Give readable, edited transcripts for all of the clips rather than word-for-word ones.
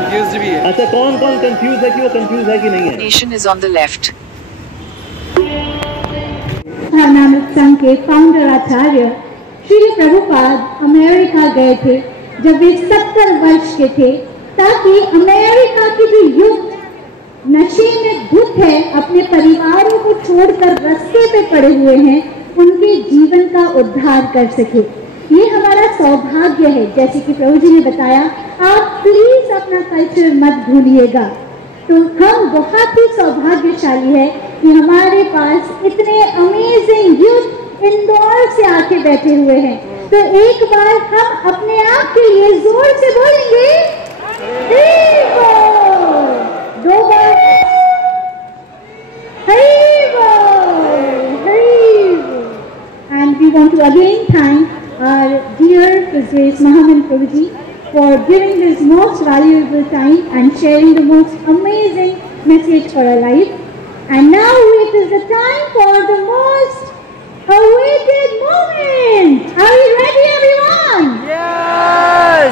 Confused भी है। अच्छा, कौन कौन कंफ्यूज है कि वो कंफ्यूज है कि नहीं है? Nation is on the left. Nanak संघ के फाउंडर आचार्य श्री प्रभुपाद अमेरिका गए थे जब वे 70 वर्ष के थे, ताकि अमेरिका की जो युवक नशे में धुत है, अपने परिवारों को छोड़कर रास्ते पे पड़े हुए हैं, उनके जीवन का उद्धार कर सके। ये हमारा सौभाग्य है। जैसे कि प्रभु जी ने बताया, आप प्लीज अपना कल्चर मत भूलिएगा। तो हम बहुत ही सौभाग्यशाली है कि हमारे पास इतने अमेजिंग यूथ इंदौर से आके बैठे हुए हैं। तो एक बार हम अपने आप के लिए जोर से बोलेंगे, दो बार and we want to again thank our dear His Grace Mahaman Prabhuji for giving his most valuable time and sharing the most amazing message for our life. And now it is the time for the most awaited moment. Are you ready, everyone? Yes!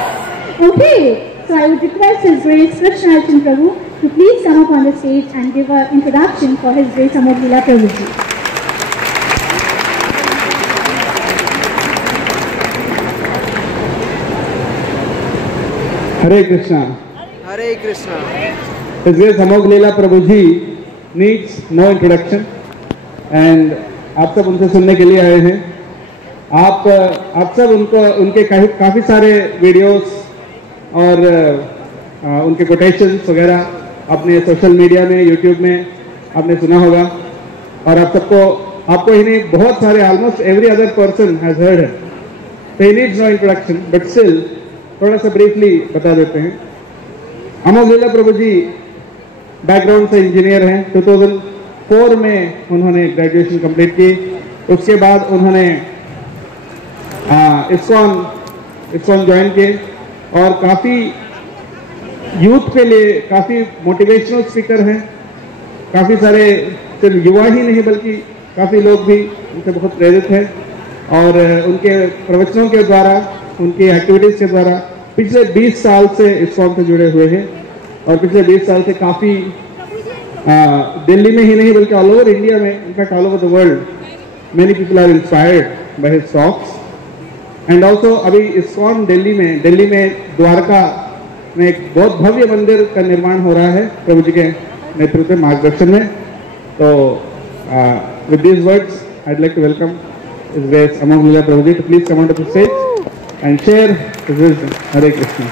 Okay, so I would request His Grace Krishna Arjun Prabhu to please come up on the stage and give an introduction for His Grace Amol Leela Prabhuji. Hare Krishna. Hare Krishna. His Grace Amol Leela Prabhuji needs no introduction, and आप सब उनसे सुनने के लिए आए हैं। आप सब उनके काफ़ी सारे वीडियोस और उनके कोटेशंस वगैरह अपने सोशल मीडिया में, यूट्यूब में आपने सुना होगा, और आपको ही नहीं, बहुत सारे, almost every other person has heard है। So he needs no introduction, but still थोड़ा सा ब्रीफली बता देते हैं। अमोल लीला प्रभु जी बैकग्राउंड से इंजीनियर हैं। 2004 में उन्होंने ग्रेजुएशन कंप्लीट की। उसके बाद उन्होंने इस्कॉन ज्वाइन किए और काफ़ी यूथ के लिए काफ़ी मोटिवेशनल स्पीकर हैं। काफ़ी सारे सिर्फ युवा ही नहीं बल्कि काफ़ी लोग भी उनसे बहुत प्रेरित हैं, और उनके प्रवचनों के द्वारा, उनकी एक्टिविटीज़ के द्वारा पिछले 20 साल से इस्कॉन से जुड़े हुए हैं, और पिछले 20 साल से काफ़ी दिल्ली में ही नहीं बल्कि ऑल ओवर इंडिया में, in fact all over the world, many people are inspired by his talks. And also अभी इस्कॉन दिल्ली में द्वारका में एक बहुत भव्य मंदिर का निर्माण हो रहा है प्रभु जी के नेतृत्व में, मार्गदर्शन में। तो with these words I would like to welcome His Grace Amol Leela Prabhuji to please come onto the stage and share his wisdom. Hare Krishna.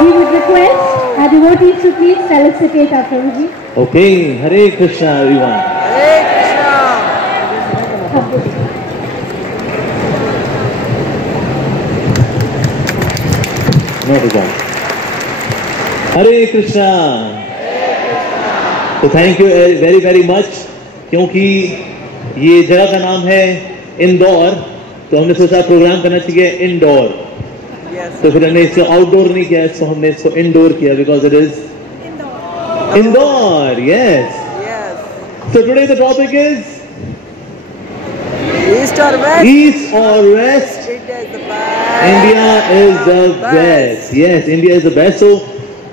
We would request our devotees to please felicitate our Prabhuji. Okay, Hare Krishna everyone. Hare Krishna. Not at all. Hare Krishna. तो thank you very very much, क्योंकि ये जगह का नाम है इंदौर, तो हमने सोचा प्रोग्राम करना चाहिए इंडोर। तो फिर हमने इसको आउटडोर नहीं किया, इसको हमने इसको इंडोर किया, because it is Indore. Yes. So today the topic is East or West? East or West? India is the best. India is the best. Yes, India is the best. So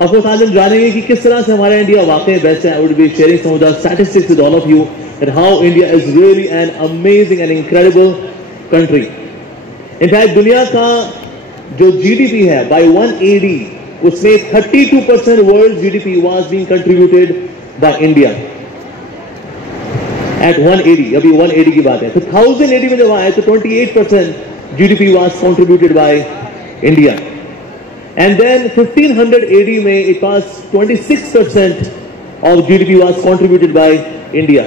of course आज हम जानेंगे कि किस तरह से हमारा India वाकई best है। I would be sharing some of the statistics with all of you that how India is really an amazing and incredible country. In fact दुनिया का जो GDP है by 180, उसमें 32% world GDP was being contributed by India. At 180, अभी 180 की बात है। तो 1080 में जब आए तो 28% GDP was contributed by India, and then 1500 AD में it was 26% of GDP was contributed by India,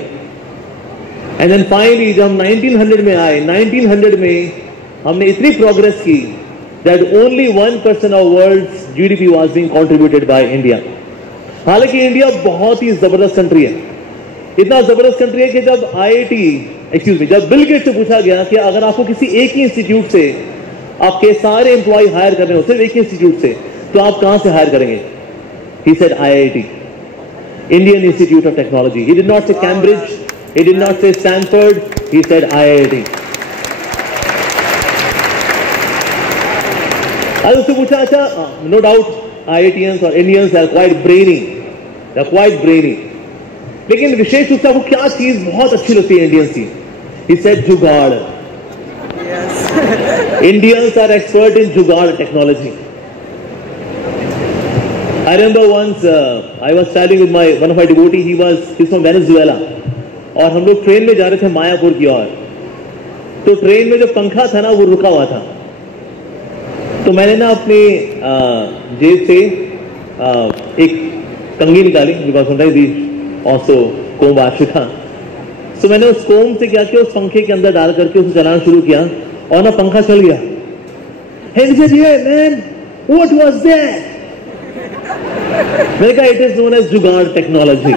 and then finally जब 1900 में आए, 1900 में हमने इतनी प्रोग्रेस की that only 1% of world's GDP was being contributed by India. हालांकि इंडिया बहुत ही जबरदस्त कंट्री है, इतना जबरदस्त कंट्री है कि जब बिल गेट्स से पूछा गया कि अगर आपको किसी एक ही इंस्टीट्यूट से आपके सारे एम्प्लॉय हायर करने हो, सिर्फ एक ही इंस्टीट्यूट से, तो आप कहां से हायर करेंगे? He said IIT। Indian Institute of Technology. He did not say Cambridge, he did not say Stanford, he said IIT. आज उससे पूछा, अच्छा, no doubt IITians और Indians are quite brainy, they are quite brainy. लेकिन विशेष रूप से आपको क्या चीज बहुत अच्छी लगती है इंडियंस की? He said जुगाड़. Indians are expert in जुगाड़ technology. I remember once I was traveling with one of my devotee. He's from Venezuela. और हम लोग ट्रेन में जा रहे थे मायापुर की ओर. तो ट्रेन में जो पंखा था ना वो रुका हुआ था. तो मैंने ना अपनी जेब से एक कंघी निकाली, बिकॉज समटाइम्स वी आल्सो कोम आशुका. तो मैंने उस कोम से क्या किया, उस पंखे के अंदर डाल करके उसे चलाना शुरू किया और ना पंखा चल गया. Hey, he said, "Yeah, man, what was that?" मैंने कहा, "It is known as जुगाड़ technology."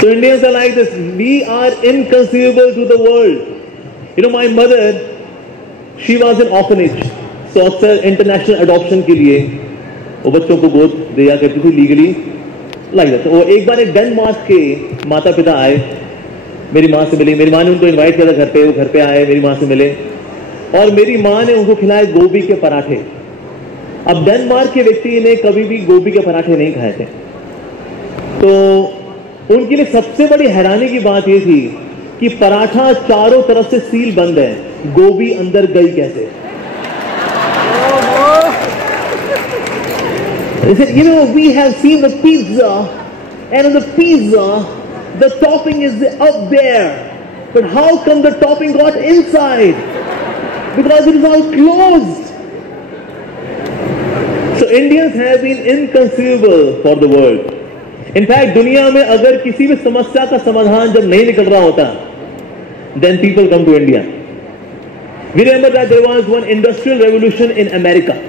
So Indians are like this. We are inconceivable to the world. You know, my mother, she was an orphanage. So अक्सर international adoption के लिए वो बच्चों को गोद दिया करती थी legally like that. तो एक बार एक डेनमार्क के माता पिता आए, मेरी माँ से मिले. मेरी माँ ने उनको इनवाइट किया था घर पे. वो घर पे आए, मेरी माँ से मिले और मेरी माँ ने उनको खिलाए गोभी के पराठे. अब डेनमार्क के व्यक्ति ने कभी भी गोभी के पराठे नहीं खाए थे. तो उनके लिए सबसे बड़ी हैरानी की बात यह थी कि पराठा चारों तरफ से सील बंद है, गोभी अंदर गई कैसे? They said, you know, we have seen the pizza, and on the pizza, the topping is up there. But how come the topping got inside? Because it is all closed. So Indians have been inconceivable for the world. In fact, दुनिया में अगर किसी भी समस्या का समाधान जब नहीं निकल रहा होता, then people come to India. We remember that there was one industrial revolution in America.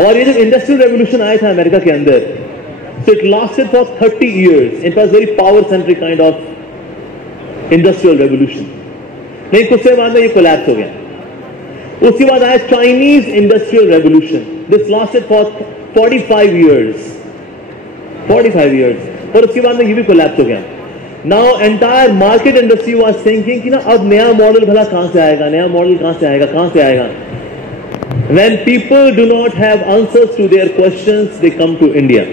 और ये जब इंडस्ट्रियल रेवोल्यूशन आया था अमेरिका के अंदर, so it lasted for 30 years. It was very power centric kind of industrial revolution. लेकिन कुछ समय बाद में ये कोलैप्स हो गया. उसके बाद आया Chinese industrial revolution. This lasted for 45 years. 45 years. और उसके बाद में ये भी कोलैप्स हो गया. Now entire market industry was thinking कि ना अब नया मॉडल भला कहां से आएगा, नया मॉडल कहां से आएगा, कहां से आएगा. When people do not have answers to their questions, they come to India.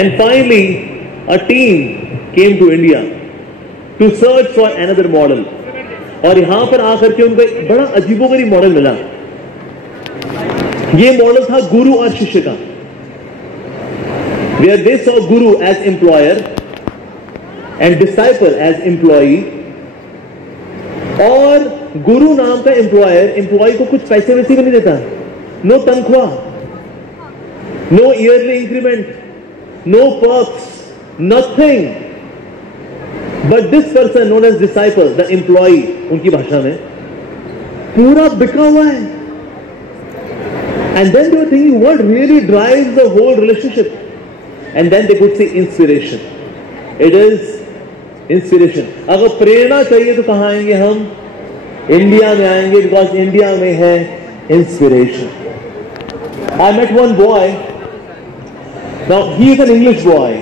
And finally, a team came to India to search for another model. और यहां पर आकर के उनको एक बड़ा अजीबोगरीब मॉडल मिला. ये मॉडल था गुरु और शिष्य का. Where they saw guru as employer and disciple as employee. और गुरु नाम का एम्प्लॉय को कुछ पैसे वैसे भी नहीं देता. नो तनख्वाह, no yearly increment, no perks, nothing. But this person known as disciple, the employee, उनकी भाषा में पूरा बिका हुआ है. And then they were thinking what really drives the whole relationship. And then they could see inspiration. It is inspiration. अगर प्रेरणा चाहिए तो कहां आएंगे हम? इंडिया में आएंगे, बिकॉज इंडिया में है inspiration. I met one boy, now he is an English boy,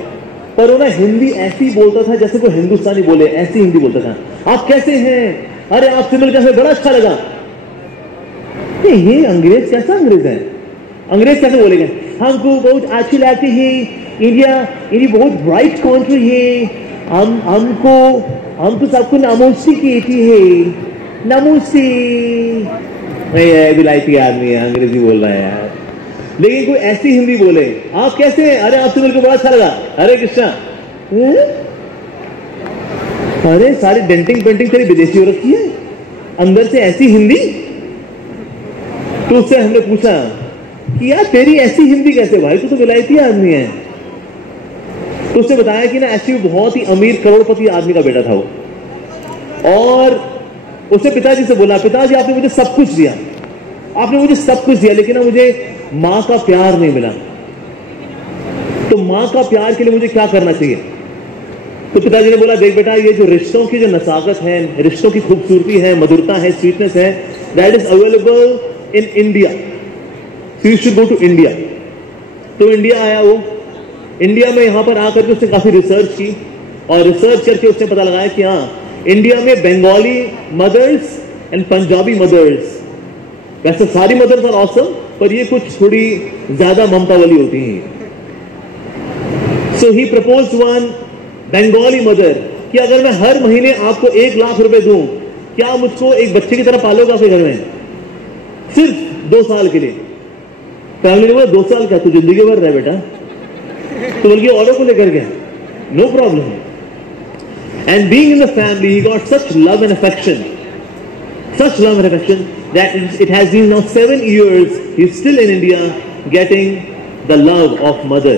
पर वो ना हिंदी ऐसी बोलता था जैसे कोई हिंदुस्तानी बोले, ऐसी हिंदी बोलता था. आप कैसे हैं? अरे आपसे मिलकर हमें बड़ा अच्छा लगा. ये अंग्रेज कैसा अंग्रेज है? अंग्रेज कैसे बोलेंगे? हमको बहुत अच्छी लगती है इंडिया, ये बहुत ब्राइट कंट्री है. हमको सबको नमस्ते कहती है. नमस्ते. विलायती आदमी है, अंग्रेजी बोल रहा है यार. लेकिन कोई ऐसी हिंदी बोले, आप कैसे हैं? अरे आपसे मिलकर बड़ा अच्छा लगा. हरे कृष्णा. अरे सारी डेंटिंग पेंटिंग तेरी विदेशी हो रखी है, अंदर से ऐसी हिंदी. तो उससे हमने पूछा कि यार तेरी ऐसी हिंदी कैसे भाई, तू तो विलायती आदमी है. तो उसने बताया कि ना एक्चुअली बहुत ही अमीर करोड़पति आदमी का बेटा था वो. और उसने पिताजी से बोला, पिताजी आपने मुझे सब कुछ दिया, आपने मुझे सब कुछ दिया, लेकिन ना मुझे मां का प्यार नहीं मिला. तो मां का प्यार के लिए मुझे क्या करना चाहिए? तो पिताजी ने बोला, देख बेटा, ये जो रिश्तों की जो नसाकत है, रिश्तों की खूबसूरती है, मधुरता है, स्वीटनेस है, that is available in India. So you should go to India. तो इंडिया आया वो, इंडिया में यहाँ पर आकर के उसने काफी रिसर्च की और रिसर्च करके उसने पता लगाया कि हाँ, इंडिया में Bengali mothers and Punjabi mothers, वैसे सारी मदर्स आर ऑसम, पर ये कुछ थोड़ी ज्यादा ममता वाली होती हैं. सो ही प्रपोज वन बंगाली मदर कि अगर मैं हर महीने आपको 1 लाख रुपए दूं, क्या मुझको एक बच्चे की तरह पालोगे आपके घर में? सिर्फ 2 साल के लिए. फैमिली ने बोला 2 साल क्या, तू जिंदगी भर रहे बेटा. तो बल्कि औरों को लेकर गया, no problem. And being in the family he got such love and affection, such love and affection that it has been now 7 years he is still in India getting the love of mother.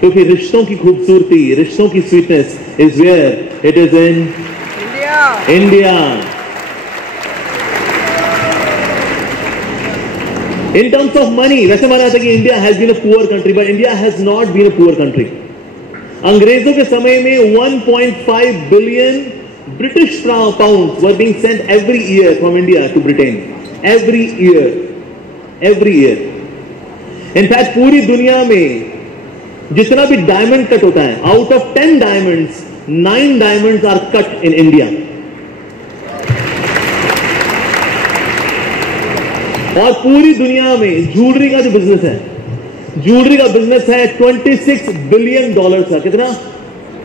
क्योंकि रिश्तों की खूबसूरती, रिश्तों की sweetness is where it is in India. In terms of money, वैसे माना था कि India has been a poor country, but India has not been a poor country. अंग्रेजों के समय में 1.5 billion British pounds were being sent every year from India to Britain. Every year. In fact, पूरी दुनिया में जितना भी डायमंड कट होता है, out of 10 diamonds, 9 diamonds are cut in India. और पूरी दुनिया में ज्वेलरी का जो बिजनेस है, ज्वेलरी का बिजनेस है $26 बिलियन का. कितना?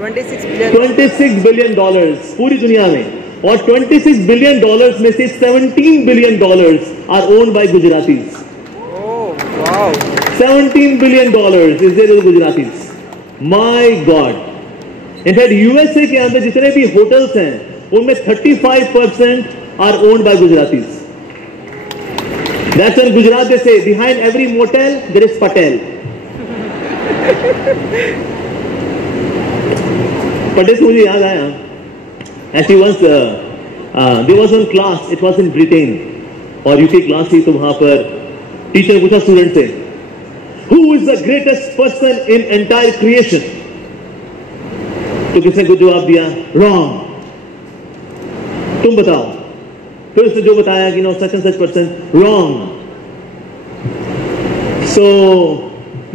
26 बिलियन डॉलर्स पूरी दुनिया में. और 26 बिलियन डॉलर्स में से 17 billion dollars are owned by Gujaratis. 17 billion dollars is there Gujaratis. My God. In fact USA के अंदर जितने भी होटल्स हैं उनमें 35% are owned by Gujaratis. That's in Gujarat they say behind every motel there is Patel. Patel से मुझे याद आया, ऐसी once there was one class, it was in Britain और यूके क्लास थी. तो वहां पर टीचर ने पूछा स्टूडेंट से, who is the greatest person in entire creation? तो किसने कुछ जवाब दिया, रॉन्ग, तुम बताओ. फिर उसने जो बताया कि no such and such person, wrong. So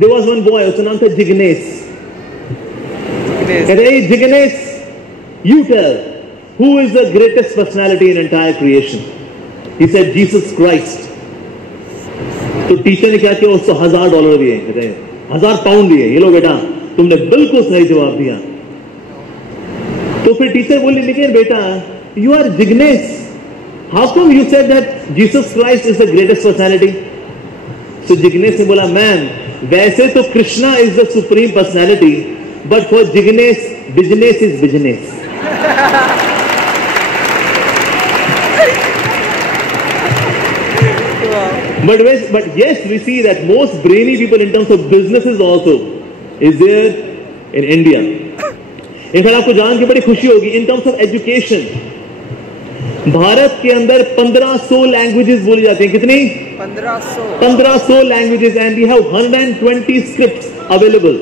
there was one boy, उसका नाम था Jignesh. Hey, Jignesh, you tell, who is the greatest personality in entire creation? He said, Jesus Christ. तो टीचर ने क्या किया, उसको $1000 दिए, कहते हैं 1000 पाउंड दिए, ये लो बेटा, तुमने बिल्कुल सही जवाब दिया. तो फिर टीचर बोली, लेकिन बेटा, you are Jignesh, how come you said that Jesus Christ is the greatest personality? So Jignesh ने बोला, मैन, वैसे तो Krishna is the supreme personality, but for Jignesh, business is business. But yes, we see that most brainy people in terms of businesses also is there in India. In fact, आपको जान के बड़ी खुशी होगी, in terms of education, Bharat के अंदर 1500 languages बोली जाती हैं. कितनी? 1500 languages, and we have 120 scripts available.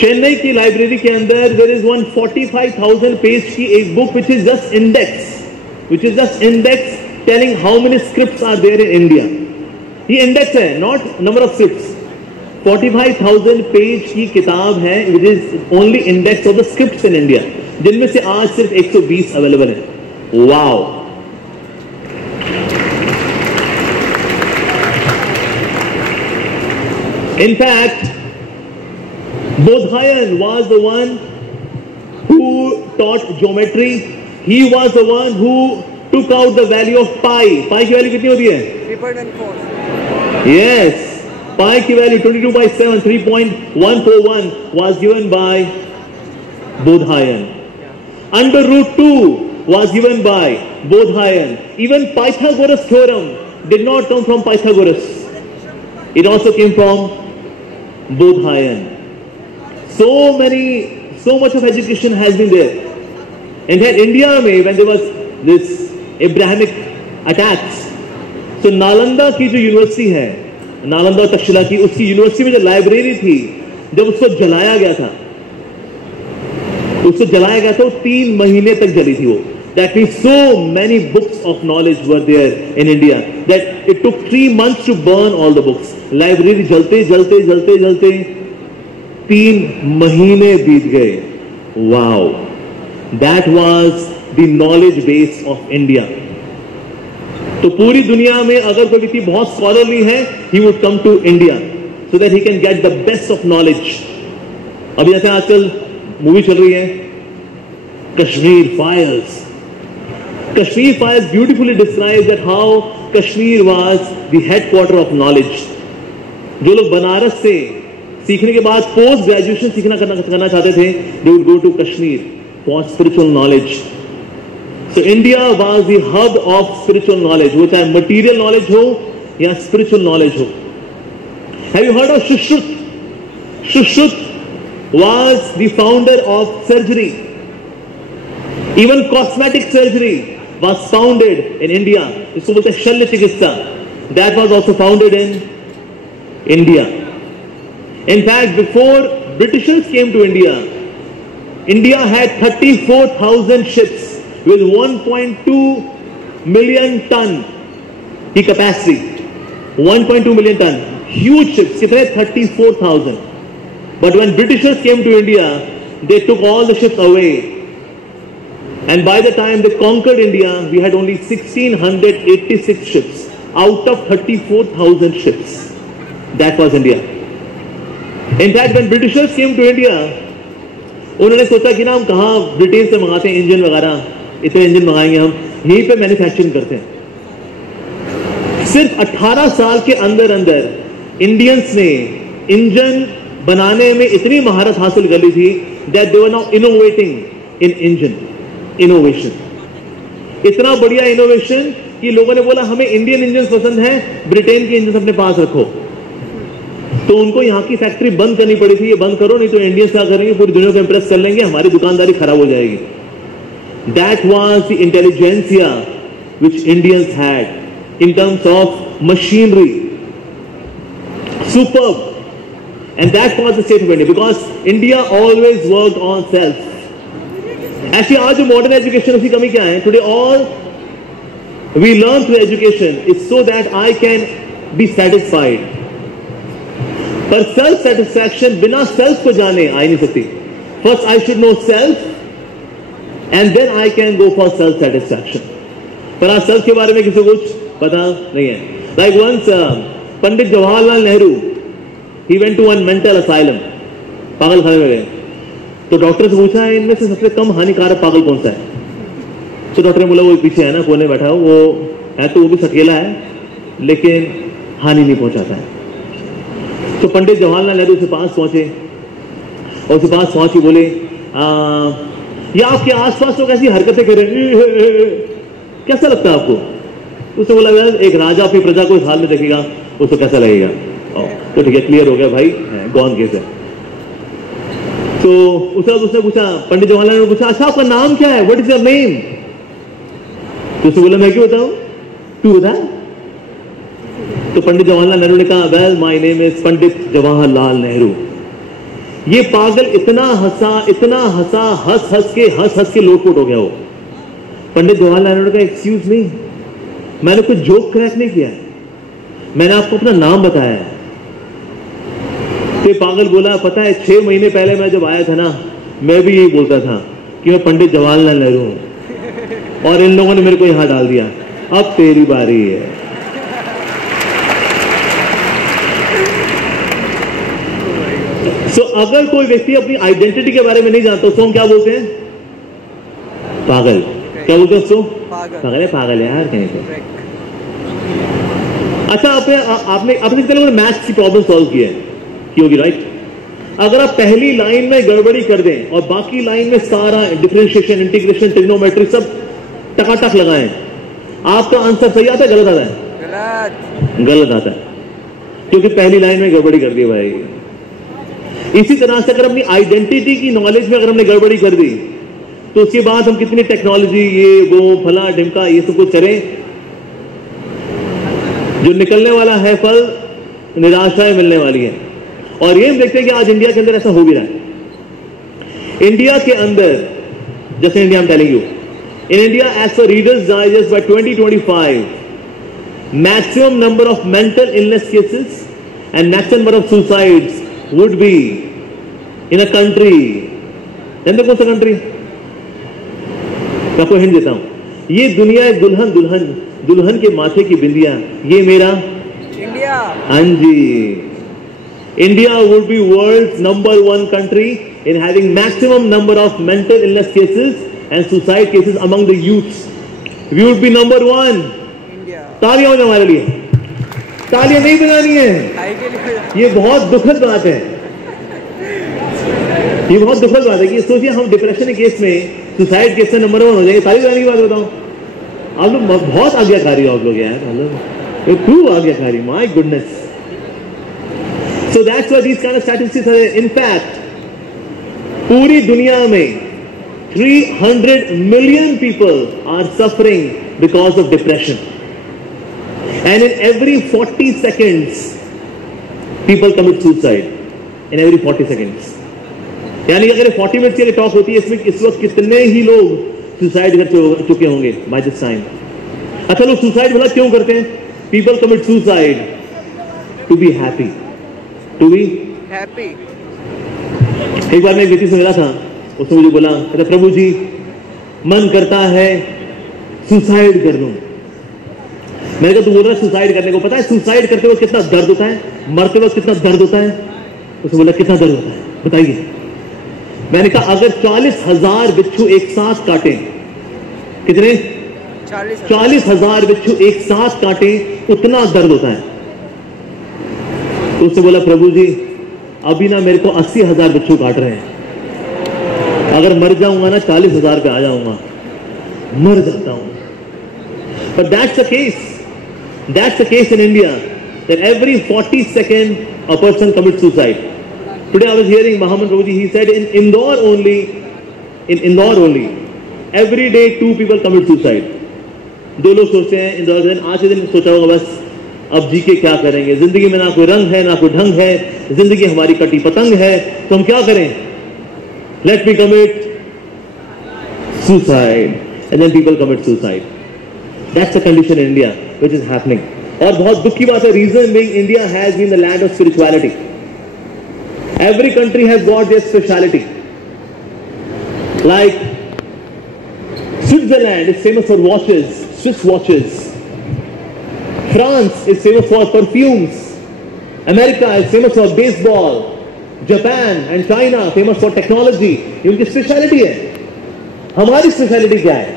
Chennai की लाइब्रेरी के अंदर देयर इज 145,000 पेज की एक book which is just index telling how many scripts are there in India. ये इंडेक्स है, not number of scripts. 45,000 page की किताब है which is only index of the scripts in India, जिनमें से आज सिर्फ 120 अवेलेबल है. Wow. In fact, Bodhayan was the one who taught geometry. He was the one who took out the value of pi. Pi की value कितनी होती है? 3.14. Yes. Pi की value 22/7, 3.141 was given by Bodhayan. Under root 2 was given by Bodhayan. Even Pythagoras theorem did not come from Pythagoras. It also came from Bodhayan. So much of education has been there. In fact, India में when there was this Abrahamic attacks, so Nalanda की जो university है, नालंदा और तक्षशिला की, उसकी university में जो library थी, जब उसको जलाया गया था, वो 3 महीने तक जली थी वो. That means so many books of knowledge were there in India that it took 3 months to burn all the books. Library जलते 3 महीने बीत गए। Wow, that was the knowledge base of India. तो पूरी दुनिया में अगर कोई व्यक्ति बहुत स्कॉलरली है, he would come to India so that he can get the best of knowledge. अभी जैसे आजकल मूवी चल रही है Kashmir files. Kashmir files beautifully describe that how Kashmir was the headquarter of knowledge. जो लोग बनारस से सीखने के बाद पोस्ट ग्रेजुएशन सीखना करना चाहते थे, they would go to Kashmir for spiritual knowledge. So India was the hub of spiritual knowledge, वो चाहे material knowledge हो या spiritual knowledge हो। Have you heard of Shushruth? Shushruth was the founder of surgery. Even cosmetic surgery was founded in India. इसको बोलते हैं शल्य चिकित्सा। That was also founded in India. In fact, before Britishers came to India, India had 34,000 ships with 1.2 million ton की capacity, 1.2 million ton, huge ships, कितने 34,000. But when Britishers came to India, they took all the ships away, and by the time they conquered India, we had only 1,686 ships out of 34,000 ships. That was India. In fact, when Britishers came to India, उन्होंने सोचा कि ना हम कहाँ Britain से मंगाते हैं engine वगैरह, इतने इंजन मंगाएंगे, हम यहीं पे मैन्युफैक्चरिंग करते हैं। सिर्फ 18 साल के अंदर अंदर इंडियंस ने इंजन बनाने में इतनी महारत हासिल कर ली थी that they were now innovating in engine innovation. इतना बढ़िया इनोवेशन कि लोगों ने बोला हमें इंडियन इंजन पसंद है, ब्रिटेन के इंजन अपने पास रखो। तो उनको यहाँ की फैक्ट्री बंद करनी पड़ी थी, ये बंद करो नहीं तो इंडियंस क्या करेंगे, पूरी दुनिया को इंप्रेस कर लेंगे, हमारी दुकानदारी खराब हो जाएगी। That was the intelligentsia which Indians had in terms of machinery. Superb. And that was the state of India because India always worked on self. Actually, आज जो modern education उसकी कमी क्या है? Today all we learn through education is so that I can be satisfied. पर self satisfaction बिना self को जाने आ ही नहीं सकती। First I should know self and then I can go for self satisfaction. पर आज self के बारे में किसी को कुछ पता नहीं है। Like once Pandit Jawaharlal Nehru, he went to one mental asylum, पागल खाने में गए। तो डॉक्टर से पूछा है इनमें से सबसे कम हानिकारक पागल कौन सा है? तो डॉक्टर ने बोला वो पीछे है ना, कोने बैठा हो, वो है तो वो भी अकेला है लेकिन हानि नहीं पहुंचाता है। तो पंडित जवाहरलाल नेहरू उसके पास पहुंचे और उसके पास पहुंच के बोले ये आपके आसपास लोग ऐसी हरकतें कर रहे हैं, कैसा लगता है आपको? उसने बोला एक राजा अपनी प्रजा को इस हाल में देखेगा उसको कैसा लगेगा? तो ठीक है, क्लियर हो गया भाई, गॉन केस है। तो उसने पूछा, पंडित जवाहरलाल नेहरू ने पूछा अच्छा आपका नाम क्या है, व्हाट इज योर नेम? तो उसने बोला मैं क्यों बताऊं, तू बता। तो पंडित जवाहरलाल नेहरू ने कहा well my name is Pandit Jawaharlal Nehru. ये पागल इतना हंसा हंस हंस के लोटपोट हो गया। वो पंडित जवाहरलाल नेहरू ने कहा एक्सक्यूज मी, मैंने कोई जोक क्रैक नहीं किया, मैंने आपको अपना नाम बताया है। तो पागल बोला पता है 6 महीने पहले मैं जब आया था ना, मैं भी यही बोलता था कि मैं पंडित जवाहरलाल नेहरू हूं और इन लोगों ने मेरे को यहां डाल दिया, अब तेरी बारी है। तो अगर कोई व्यक्ति अपनी आइडेंटिटी के बारे में नहीं जानता उसको हम क्या बोलते हैं? पागल। क्या बोलते हैं उसको? पागल है, पागल यार कहीं पे। अच्छा आपने कितने लोगों ने मैथ्स की प्रॉब्लम सॉल्व की है, की होगी राइट? अगर आप पहली लाइन में गड़बड़ी कर दें और बाकी लाइन में सारा डिफरेंशिएशन, इंटीग्रेशन, ट्रिग्नोमेट्री सब टकाटक लगाएं, आपका आंसर सही आता है गलत आता है? गलत आता है, क्योंकि पहली लाइन में गड़बड़ी कर दी भाई। इसी तरह से अगर अपनी आइडेंटिटी की नॉलेज में अगर हमने गड़बड़ी कर दी तो उसके बाद हम कितनी टेक्नोलॉजी ये वो फला ढिमका ये सब कुछ करें, जो निकलने वाला है फल निराशाएं मिलने वाली है। और ये हम देखते हैं कि आज इंडिया के अंदर ऐसा हो भी रहा है। इंडिया के अंदर जैसे India, I am telling you, in India as per Reader's Digest by 2025 maximum number of mental illness cases and maximum number of suicides would be in a country, जानते कौन सा कंट्री? मैं आपको हिंट देता हूं, ये दुनिया एक दुल्हन दुल्हन दुल्हन के माथे की बिंदिया, ये मेरा इंडिया। हाँ जी, India would be world's #1 country in having maximum number of mental illness cases and suicide cases among the youths. We would be #1. India. तालियां हो जाए हमारे लिए, तालियां नहीं बजानी है। हाई के लिए। ये बहुत दुखद बात है, ये बहुत दुखद बात है कि सोचिए हम डिप्रेशन के केस में, सुसाइड केस में #1 हो जाएंगे। ताली बजाने की बात बताओ, आप लोग बहुत आज्ञाकारी हो आप लोग यार, मतलब क्यों आज्ञाकारी, my goodness. So that's why these kind of statistics are, in fact, पूरी दुनिया में 300 million people are suffering because of depression, and in every 40 seconds people commit suicide. In every 40 seconds, यानी अगर 40 मिनट की टॉक होती है, इसमें इस वक्त कितने ही लोग सुसाइड कर चुके होंगे by this time. अच्छा, लोग सुसाइड भला क्यों करते हैं? People commit suicide to be happy. To be happy. एक बार मैं एक व्यक्ति से मिला था, उसने मुझे बोला, कहता प्रभु जी मन करता है सुसाइड कर लूं। मैंने कहा तू बोल रहा है सुसाइड करने को, पता है सुसाइड करते वक्त कितना दर्द होता है, मरते वक्त कितना दर्द होता है? उसने बोला कितना दर्द होता है बताइए। मैंने कहा अगर 40,000 बिच्छू एक साथ काटे, कितने? 40,000 बिच्छू एक साथ काटे, उतना दर्द होता है। तो उसने बोला प्रभु जी अभी ना मेरे को 80,000 बिच्छू काट रहे हैं, अगर मर जाऊंगा ना 40,000 पे आ जाऊंगा, मर जाता हूं। But that's the case. That's the case in India, that every 40 seconds a person commits suicide. Today I was hearing Mahaman Prabhuji, he said in Indore only, every day 2 people commit suicide. 2 लोग सोचते हैं इंदौर के दिन, आज के दिन सोचा होगा बस अब जी के क्या करेंगे, जिंदगी में ना कोई रंग है ना कोई ढंग है, जिंदगी हमारी कटी पतंग है, तो हम क्या करें? Let me commit suicide, and then people commit suicide. That's the condition in India which is happening. और बहुत दुख की बात है, reason being India has been the land of spirituality. Every country has got their speciality. Like Switzerland is famous for watches, Swiss watches. France is famous for perfumes. America is famous for baseball. Japan and China famous for technology. ये उनकी speciality है। हमारी speciality क्या है?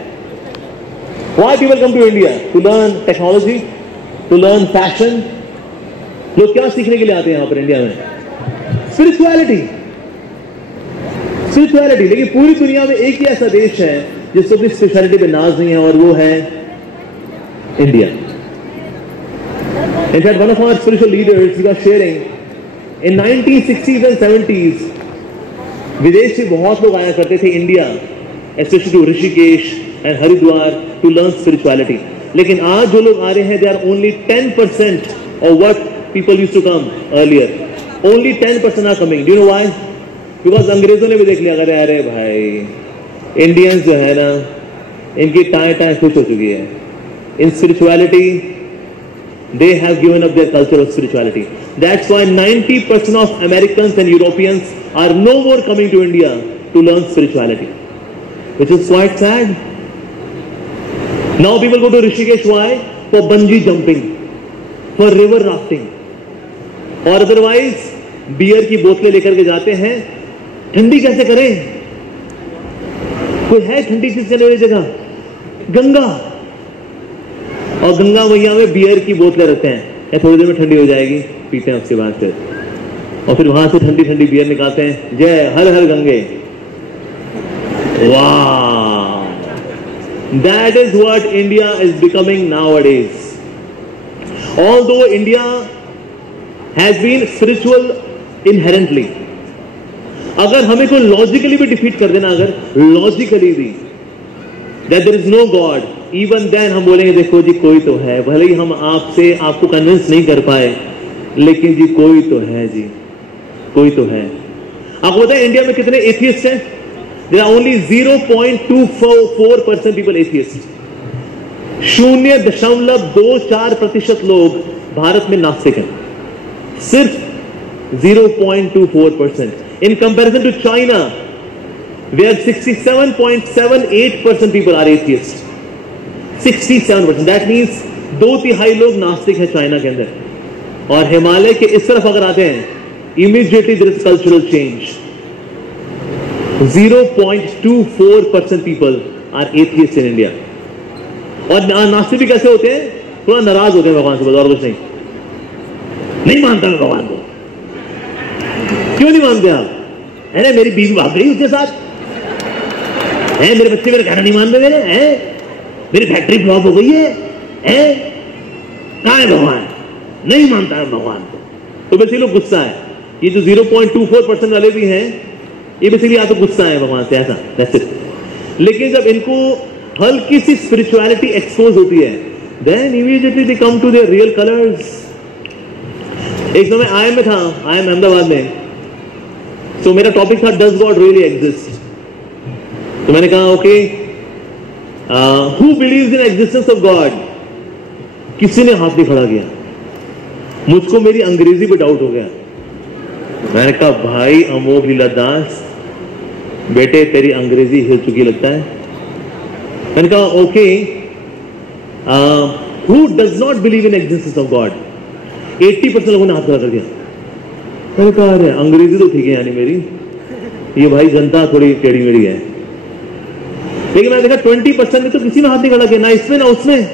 Why people come to India? To learn technology, to learn fashion. लोग क्या सीखने के लिए आते हैं यहाँ पर इंडिया में? Spirituality, spirituality. लेकिन पूरी दुनिया में एक ही ऐसा देश है जिसको भी स्पेशलिटी पे नाज नहीं है, और वो है India. In fact, one of our spiritual leaders was sharing in 1960s and 70s, विदेश से बहुत लोग आया करते थे India, especially to Rishikesh and Haridwar to learn spirituality. लेकिन आज जो लोग आ रहे हैं, they are only 10% of what people used to come earlier. Only 10% are coming. Do you know why? Because अंग्रेजों ने भी देख लिया, अरे भाई इंडियंस जो है ना, इनकी टाएं खुश हो चुकी है in spirituality. They have given up their culture of spirituality. That's why 90% of Americans and Europeans are no more coming to India to learn spirituality, which is quite sad. Now people go to Rishikesh, why? For bungee jumping, for river rafting, और otherwise beer की बोतलें लेकर के जाते हैं। ठंडी कैसे करें? कोई है ठंडी चीज करने वाली जगह? गंगा, और गंगा मैया में बियर की बोतलें रखते हैं, या थोड़ी देर में ठंडी हो जाएगी, पीते हैं उसके बाद फिर, और फिर वहां से ठंडी ठंडी बियर निकालते हैं, जय हर हर गंगे। वाह, that is what India is becoming nowadays. Although India has been spiritual inherently, अगर हमें कोई लॉजिकली भी डिफीट कर देना, अगर लॉजिकली भी that there is no God, even then हम बोलेंगे देखो जी कोई तो है, भले ही हम आपको कन्विंस नहीं कर पाए, लेकिन जी कोई तो है, जी कोई तो है। आपको पता है इंडिया में कितने एथियस्ट हैं? There are only 0.24% people atheist. 0.24% लोग भारत में नास्तिक हैं, सिर्फ 0.24%। in comparison to China, where 67.78% people are atheists. 67%. That means 2/3 लोग नास्तिक हैं चाइना के अंदर. और हिमालय के इस तरफ अगर आते हैं, immediately there is cultural change. 0.24% people are atheists in India. और नास्तिक भी कैसे होते हैं? थोड़ा नाराज होते हैं भगवान से, और कुछ नहीं मानता मैं भगवान को. क्यों नहीं मानते आप? अरे मेरी बीवी भाग गई उसके साथ है, मेरे बच्चे मेरे कहना नहीं मानते, मेरी फैक्ट्री फ्लॉप हो गई है, कहाँ है भगवान? नहीं मानता है भगवान को. तो बेसिकली लोग गुस्सा है. ये जो 0.24% वाले भी हैं, ये बेसिकली या तो गुस्सा है भगवान से, ऐसा. That's it. लेकिन जब इनको हल्की सी स्पिरिचुअलिटी एक्सपोज होती है, then immediately they come to their real colors. एक समय IIM में था, IIM अहमदाबाद में. तो मेरा टॉपिक था डज गॉड रियली एग्जिस्ट. तो मैंने कहा okay, who believes in existence of God. किसी ने हाथ नहीं खड़ा किया. मुझको मेरी अंग्रेजी पे डाउट हो गया. मैंने कहा भाई अमोघ लीलादास, बेटे तेरी अंग्रेजी हिल चुकी लगता है. मैंने कहा okay, who does not believe in existence of God. 80% लोगों ने हाथ खड़ा कर दिया. मैंने कहा अरे अंग्रेजी तो ठीक है यानी मेरी, ये भाई जनता थोड़ी टेढ़ी मेढ़ी है. लेकिन मैंने देखा 20% ने तो किसी में हाथ नहीं खड़ा किया, ना इसमें ना उसमें.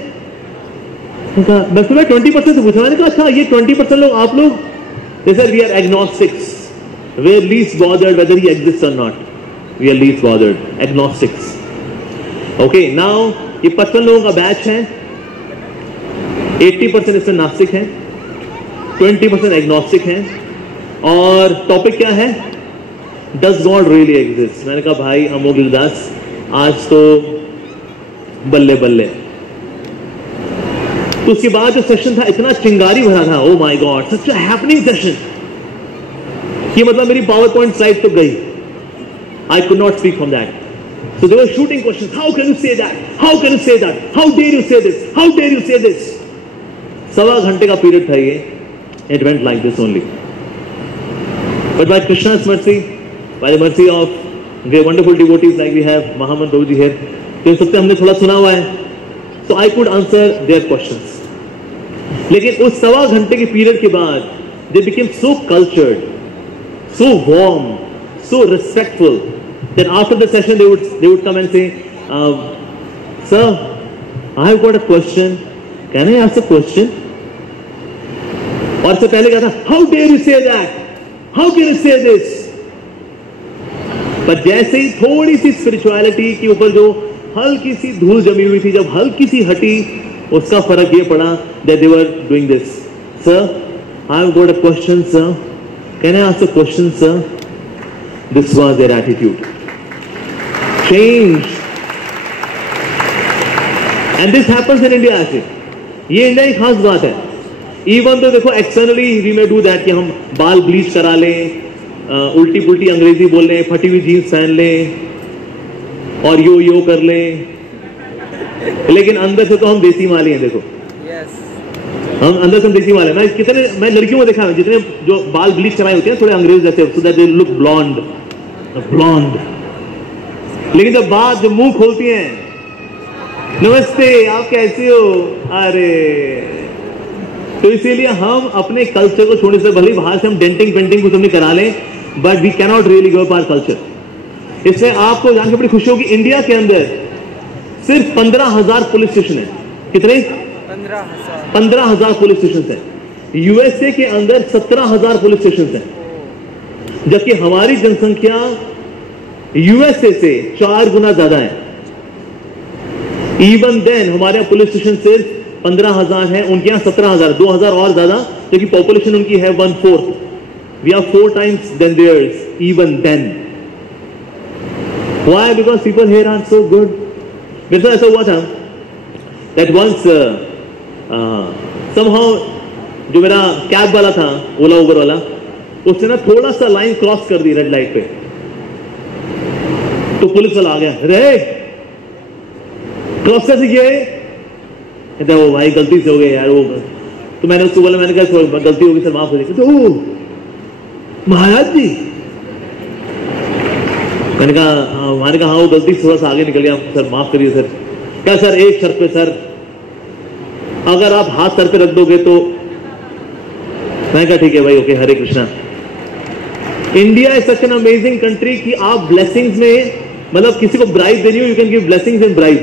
मैं 20% से पूछा. मैंने कहा अच्छा ये 20% लोग, आप लोग जैसे we are agnostics, we are least bothered whether he exist और not. We are least bothered agnostics. Okay, now ये 55 लोगों का बैच है. 80% इसमें नास्तिक हैं, 20% एग्नोस्टिक हैं. और टॉपिक क्या है? Does God really exist. मैंने कहा भाई अमोघ लीलादास, आज तो बल्ले बल्ले. तो उसके बाद जो सेशन था इतना चिंगारी भरा था. ओ my God, such a happening session. ये मतलब मेरी पावर पॉइंट स्लाइड तो गई. I could not speak from that. So they were shooting questions. How can you say that? How can you say that? How dare you say this? How dare you say this? 1.25 घंटे का period था ये. It went like this only. But by Krishna's mercy, by the mercy of the wonderful devotees like we have Mahamant Prabhu ji here, तो इन सबसे हमने थोड़ा सुना हुआ है. So I could answer their questions. लेकिन उस 1.25 घंटे के पीरियड के बाद they became so cultured, so warm, so respectful. Then after the session they would come and say, sir, I have got a question. Can I ask a question? और इससे पहले क्या था? How dare you say that? How can you say this? पर जैसे ही थोड़ी सी spirituality के ऊपर जो हल्की सी धूल जमी हुई थी, जब हल्की सी हटी, उसका फर्क ये पड़ा that they were doing this. Sir, I have got a question, sir. Can I ask a question, sir? This was their attitude. Change. And this happens in India actually. ये इंडिया की खास बात है. Even तो देखो externally we may do that कि हम बाल ब्लीच करा लें, उल्टी पुल्टी अंग्रेजी बोल लें, फटी हुई जीन्स पहन लें और यो कर लें. लेकिन अंदर से तो हम देसी माली हैं. देखो हम अंदर से हम देसी माल है. मैं लड़कियों को देखा है जितने जो बाल ब्लीच कराए होते हैं थोड़े अंग्रेज जैसे, so that they look blonde. लेकिन जब मुंह खोलती हैं, नमस्ते आप कैसे हो, अरे. तो इसीलिए हम अपने कल्चर को छोड़ने से, भले बाहर से हम डेंटिंग पेंटिंग कुछ हमने करा लें, but we can not really give up our culture. इसमें आपको जान के बड़ी खुशी होगी, इंडिया के अंदर सिर्फ 15,000 पुलिस स्टेशन है. कितने? 15,000 पुलिस स्टेशन है. यूएसए के अंदर 17,000 पुलिस स्टेशन है, जबकि हमारी जनसंख्या यूएसए से 4 गुना ज्यादा है. इवन देन हमारे यहाँ पुलिस स्टेशन सिर्फ 15,000 है, उनके यहाँ 17,000, 2,000 और ज्यादा, क्योंकि पॉपुलेशन उनकी है 1/4. We are 4 times than theirs even then. Why? Because people here are so good. मेरे साथ ऐसा हुआ था that once somehow जो मेरा कैब वाला था, ओला उबर वाला, उसने ना थोड़ा सा लाइन क्रॉस कर दी रेड लाइट पे. तो पुलिस वाला आ गया, अरे क्रॉस कैसे किया है? कहते वो भाई गलती से हो गया यार वो. तो मैंने उसको बोला, मैंने कहा गलती होगी सर, माफ हो जाएगी. तो महाराज जी मैंने कहा हाँ वो गलती से थोड़ा सा आगे निकल गया सर, माफ करिए सर। क्या सर, एक शर्त पे सर, अगर आप हाथ सर पे रख दोगे तो। मैंने कहा ठीक है भाई, okay, Hare Krishna. India is such an amazing country कि आप ब्लेसिंग्स में, मतलब किसी को ब्राइब देनी हो, you can give blessings in bribe.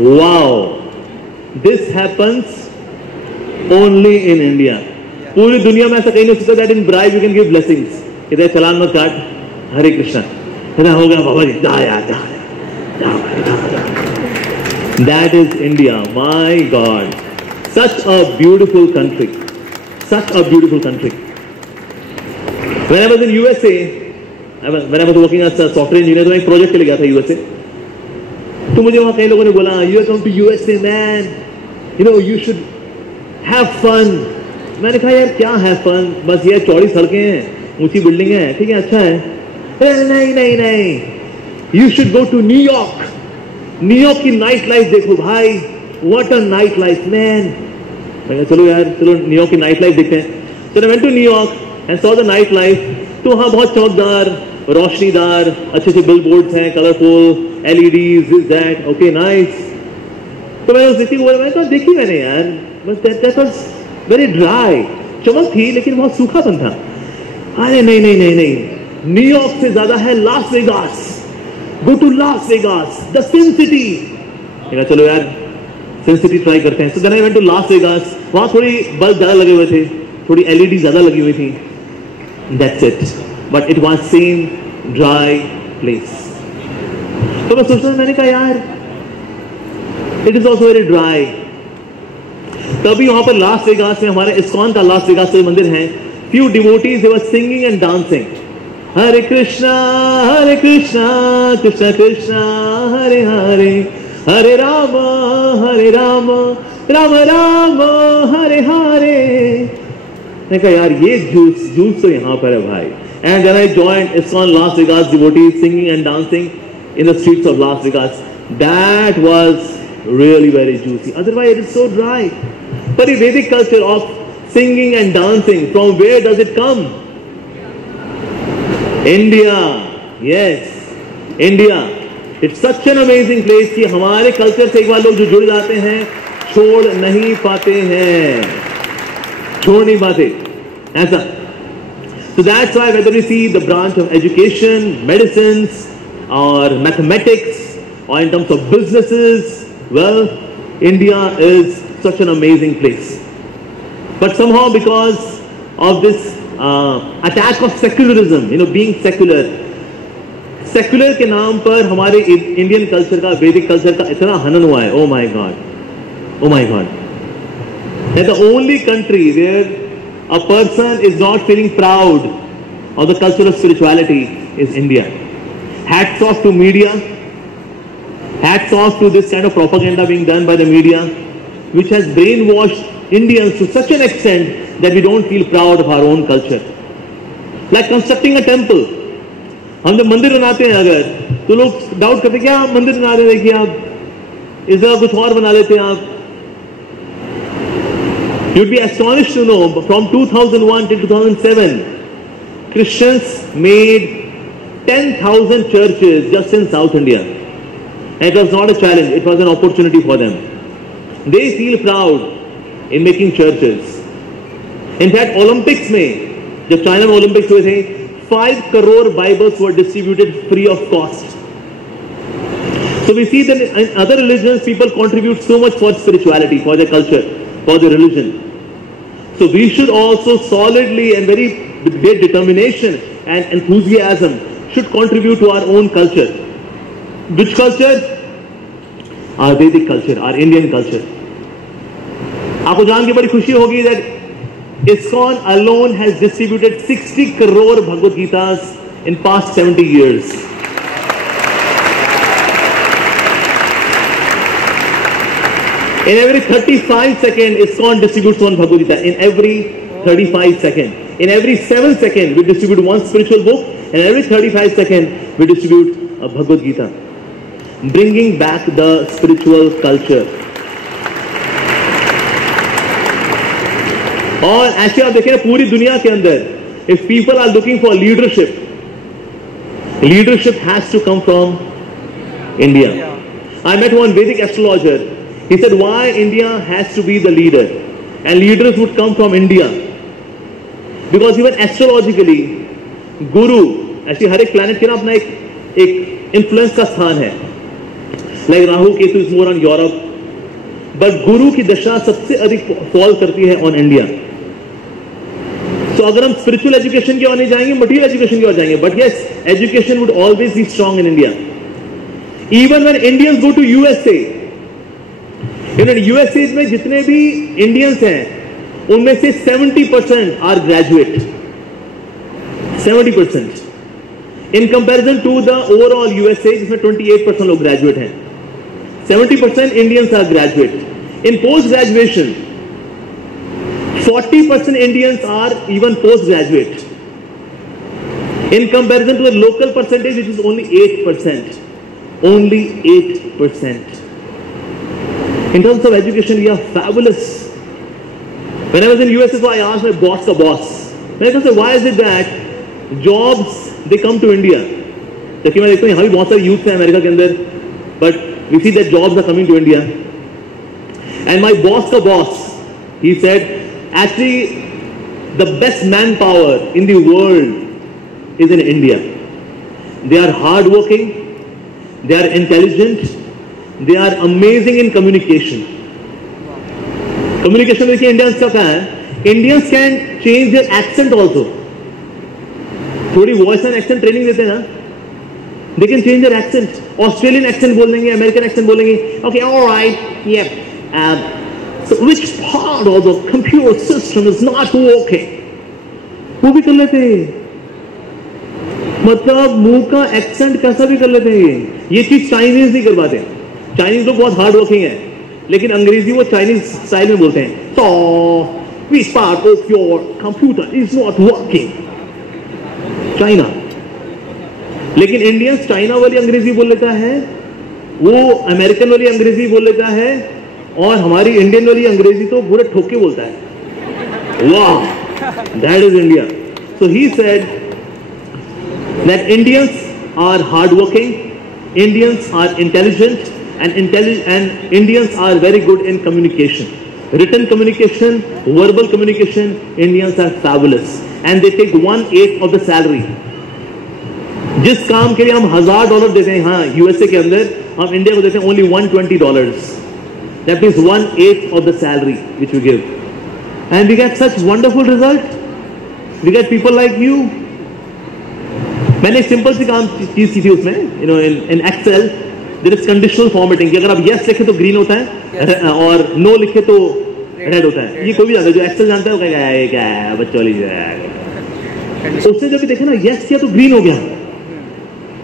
Wow, this happens only in India. पूरी दुनिया में ऐसा कहीं नहीं हो सकता that in bribe you can give blessings. इधर चलान मत काट, हरे कृष्णा, इधर हो गया बाबा जी, that is India. My God, such a beautiful country, such a beautiful country. When I was in USA, when I was working as a software engineer, तो मैं एक प्रोजेक्ट के लिए गया था USA। तो मुझे वहाँ कई लोगों ने बोला, you are come to USA man, you know you should have fun। मैंने कहा यार क्या have fun, बस ये चौड़ी सड़कें हैं, ऊंची बिल्डिंग है, ठीक है, अच्छा है। नहीं, you should go to New York। New York की नाइट लाइफ देखो भाई, what a night life man। चलो यार, चलो न्यूयॉर्क की नाइट लाइफ देखते हैं। So I went to New York and saw the night life। तो वहाँ बहुत चमकदार, रोशनीदार, अच्छे से बिल बोर्ड्स हैं, colourful, LEDs, this that, okay nice। तो मैंने उस देखी बोला, मैंने कहा देखी मैंने यार, बस that was very dry। चमक थी लेकिन बहुत सूखापन था। अरे नहीं, न्यूयॉर्क से ज्यादा है Las Vegas. Go to Las Vegas, the Sin City। चलो यार सिन सिटी ट्राई करते हैं। So then I went to Las Vegas। वहाँ थोड़ी बल्ब ज्यादा लगे हुए थे, थोड़ी LED ज्यादा लगी हुई थी। That's it, but it was same dry place। तो मैं सोच रहा, मैंने कहा यार it is also very dry। तभी वहाँ पर लास वेगास में, हमारे इस्कॉन का लास वेगास में मंदिर है, few devotees they were singing and dancing। हरे कृष्णा कृष्णा कृष्णा हरे हरे, हरे राम राम राम हरे हरे। मैंने कहा यार ये जूस तो यहाँ पर है भाई। And then I joined ISKCON Las Vegas devotees singing and dancing in the streets of Las Vegas. That was really very juicy, otherwise it is so dry. पर ये Vedic culture of singing and dancing, from where does it come? India. Yes, India. It's such an amazing place कि हमारे culture से एक बार लोग जो जुड़ जाते हैं छोड़ नहीं पाते हैं, छोड़ नहीं पाते ऐसा। So that's why whether we see the branch of education, medicines or mathematics or in terms of businesses, well, India is such an amazing place. But somehow because of this attack of secularism, you know, being secular के नाम पर हमारे Indian culture का, वैदिक culture का इतना हनन हुआ है। Oh my God, that the only country where a person is not feeling proud of the culture of spirituality is India. Hats off to media, hats off to this kind of propaganda being done by the media which has brainwashed Indians to such an extent that we don't feel proud of our own culture. Like constructing a temple, हम जब मंदिर बनाते हैं अगर, तो लोग doubt करते हैं क्या आप मंदिर बना रहे हैं, कि आप इस जगह कुछ और बना लेते हैं आप। You'd be astonished to know from 2001 to 2007 Christians made 10,000 churches just in South India, and it was not a challenge, it was an opportunity for them. They feel proud in making churches. In fact, Olympics में, जब China में Olympics हुए थे, 5 crore Bibles were distributed free of cost. So we see that in other religions, people contribute so much for spirituality, for their culture, for their religion. So we should also solidly and with great determination and enthusiasm should contribute to our own culture. Which culture? Our Vedic culture, our Indian culture. आपको जान के बड़ी खुशी होगी that ISKCON alone has distributed 60 crore Bhagavad Gitas in past 70 years. In every 35 seconds, ISKCON distributes one Bhagavad Gita. In every 35 seconds. In every 7 seconds, we distribute one spiritual book. And every 35 seconds, we distribute a Bhagavad Gita. Bringing back the spiritual culture. और ऐसे आप देखें पूरी दुनिया के अंदर, if people are looking for leadership, Leadership has to come from India. I met one Vedic astrologer. He said why India has to be the leader, and leaders would come from India, because even astrologically Guru, ऐसी हर एक planet के ना अपना एक influence का स्थान है. Like Rahu Ketu is more on Europe, but Guru की दशा सबसे अधिक fall करती है on India. So अगर हम spiritual education की ओर नहीं जाएंगे, material education की ओर जाएंगे, but yes, education would always be strong in India. Even when Indians go to USA, USA में जितने भी Indians हैं, उनमें से 70% are graduate. 70%. In comparison to the overall USA, जिसमें 28% लोग graduate हैं. 70% Indians are graduate. In post-graduation, 40% Indians are even post-graduate. In comparison to the local percentage, which is only 8%. Only 8%. In terms of education, we are fabulous. When I was in USA, so I asked my boss, I said, why is it that jobs, they come to India? जबकि मैं देखता हूँ यहाँ भी बहुत सारे youth हैं America के अंदर, but we see that jobs are coming to India. And my boss, he said, actually, the best manpower in the world is in India. They are hardworking, they are intelligent, they are amazing in communication. Communication with Indians का क्या है? Indians can change their accent also. थोड़ी voice and accent training देते हैं ना? They can change their accent. Australian accent बोल देंगे, American accent बोल देंगे. Okay, all right, yeah. So which part of the computer system is not working? वो भी कर लेते हैं. मतलब मुंह का एक्सेंट कैसा भी कर लेते हैं. ये चीज चाइनीज नहीं कर पाते. चाइनीज लोग बहुत हार्ड वर्किंग है, लेकिन अंग्रेजी वो चाइनीज स्टाइल में बोलते हैं. So which part of your computer is not working? China. लेकिन इंडियंस चाइना वाली अंग्रेजी बोल लेता है, वो अमेरिकन वाली अंग्रेजी बोल लेता है, और हमारी इंडियन वाली अंग्रेजी तो पूरे ठोक के बोलता है. वाह, that is India. So he said that Indians are hard working, Indians are intelligent, and Indians are very good in communication. Written communication, verbal communication, Indians are fabulous. And they take 1/8 of the salary. जिस काम के लिए हम $1000 देते हैं हाँ USA के अंदर, हम इंडिया को देते हैं only $120. That means 1/8 of the salary which we give. And we get such wonderful result. We get people like you. मैंने एक सिंपल सी काम चीज की थी उसमें, in Excel. There is conditional formatting कि अगर आप yes लिखे तो green होता है, और no लिखे तो red होता है. ये कोई भी जानता है, जो Excel जानता है वो कहेगा ये क्या है बच्चों वाली. उसने जब भी देखा ना yes किया तो green हो गया,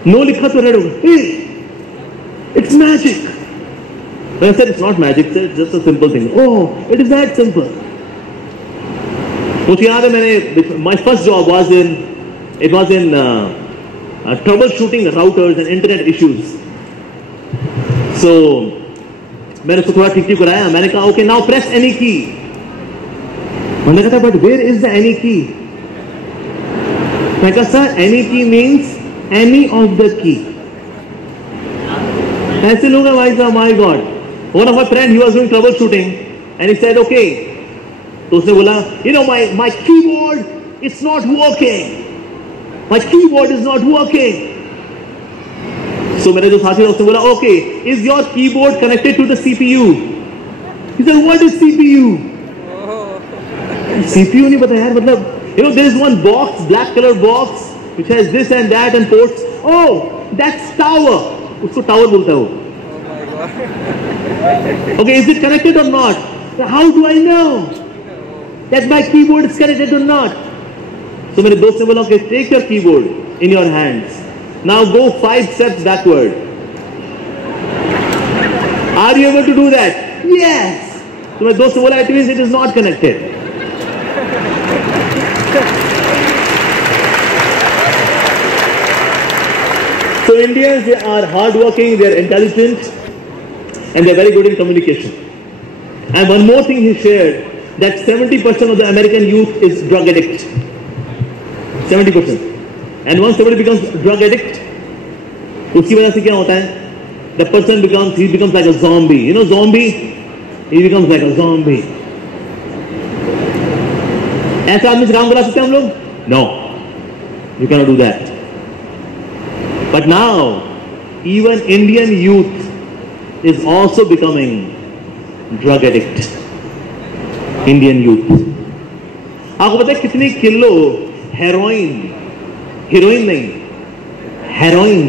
no लिखा तो red हो गया. Hey, it's magic. When I said it's not magic, it's just a simple thing. Oh, it is that simple. मुझे याद है मैंने my first job was in troubleshooting routers and internet issues. So मैंने उसको थोड़ा ठीक कराया. मैंने कहा okay now press any key. मैंने कहा but where is the any key? मैं कहा sir any key means any of the key. ऐसे लोग हैं भाई साहब. My God. One of my friend, he was doing troubleshooting and he said okay. तो उसने बोला my keyboard it's not working. My keyboard is not working. So मेरे जो साथी उसने बोला okay, is your keyboard connected to the CPU? He said what is CPU? CPU नहीं पता यार. मतलब there is one box, black color box which has this and that and ports. Oh, that's tower. उसको tower बोलता है वो. Okay, is it connected or not? How do I know that my keyboard is connected or not? So मेरे दोस्त ने बोला okay, take your keyboard in your hands. Now go 5 steps backward. Are you able to do that? Yes. So मेरे दोस्त ने बोला it means it is not connected. So Indians, they are hardworking, they are intelligent, and they are very good in communication. And one more thing he shared, that 70% of the American youth is drug addict. 70%. And once somebody becomes drug addict, उसकी वजह से क्या होता है? The person becomes like a zombie. You know zombie? He becomes like a zombie. ऐसा आदमी से काम करा सकते हैं हम लोग? No, you cannot do that. But now, even Indian youth is also becoming drug addict. Indian youth. आपको पता है कितने किलो हेरोइन नहीं, हेरोइन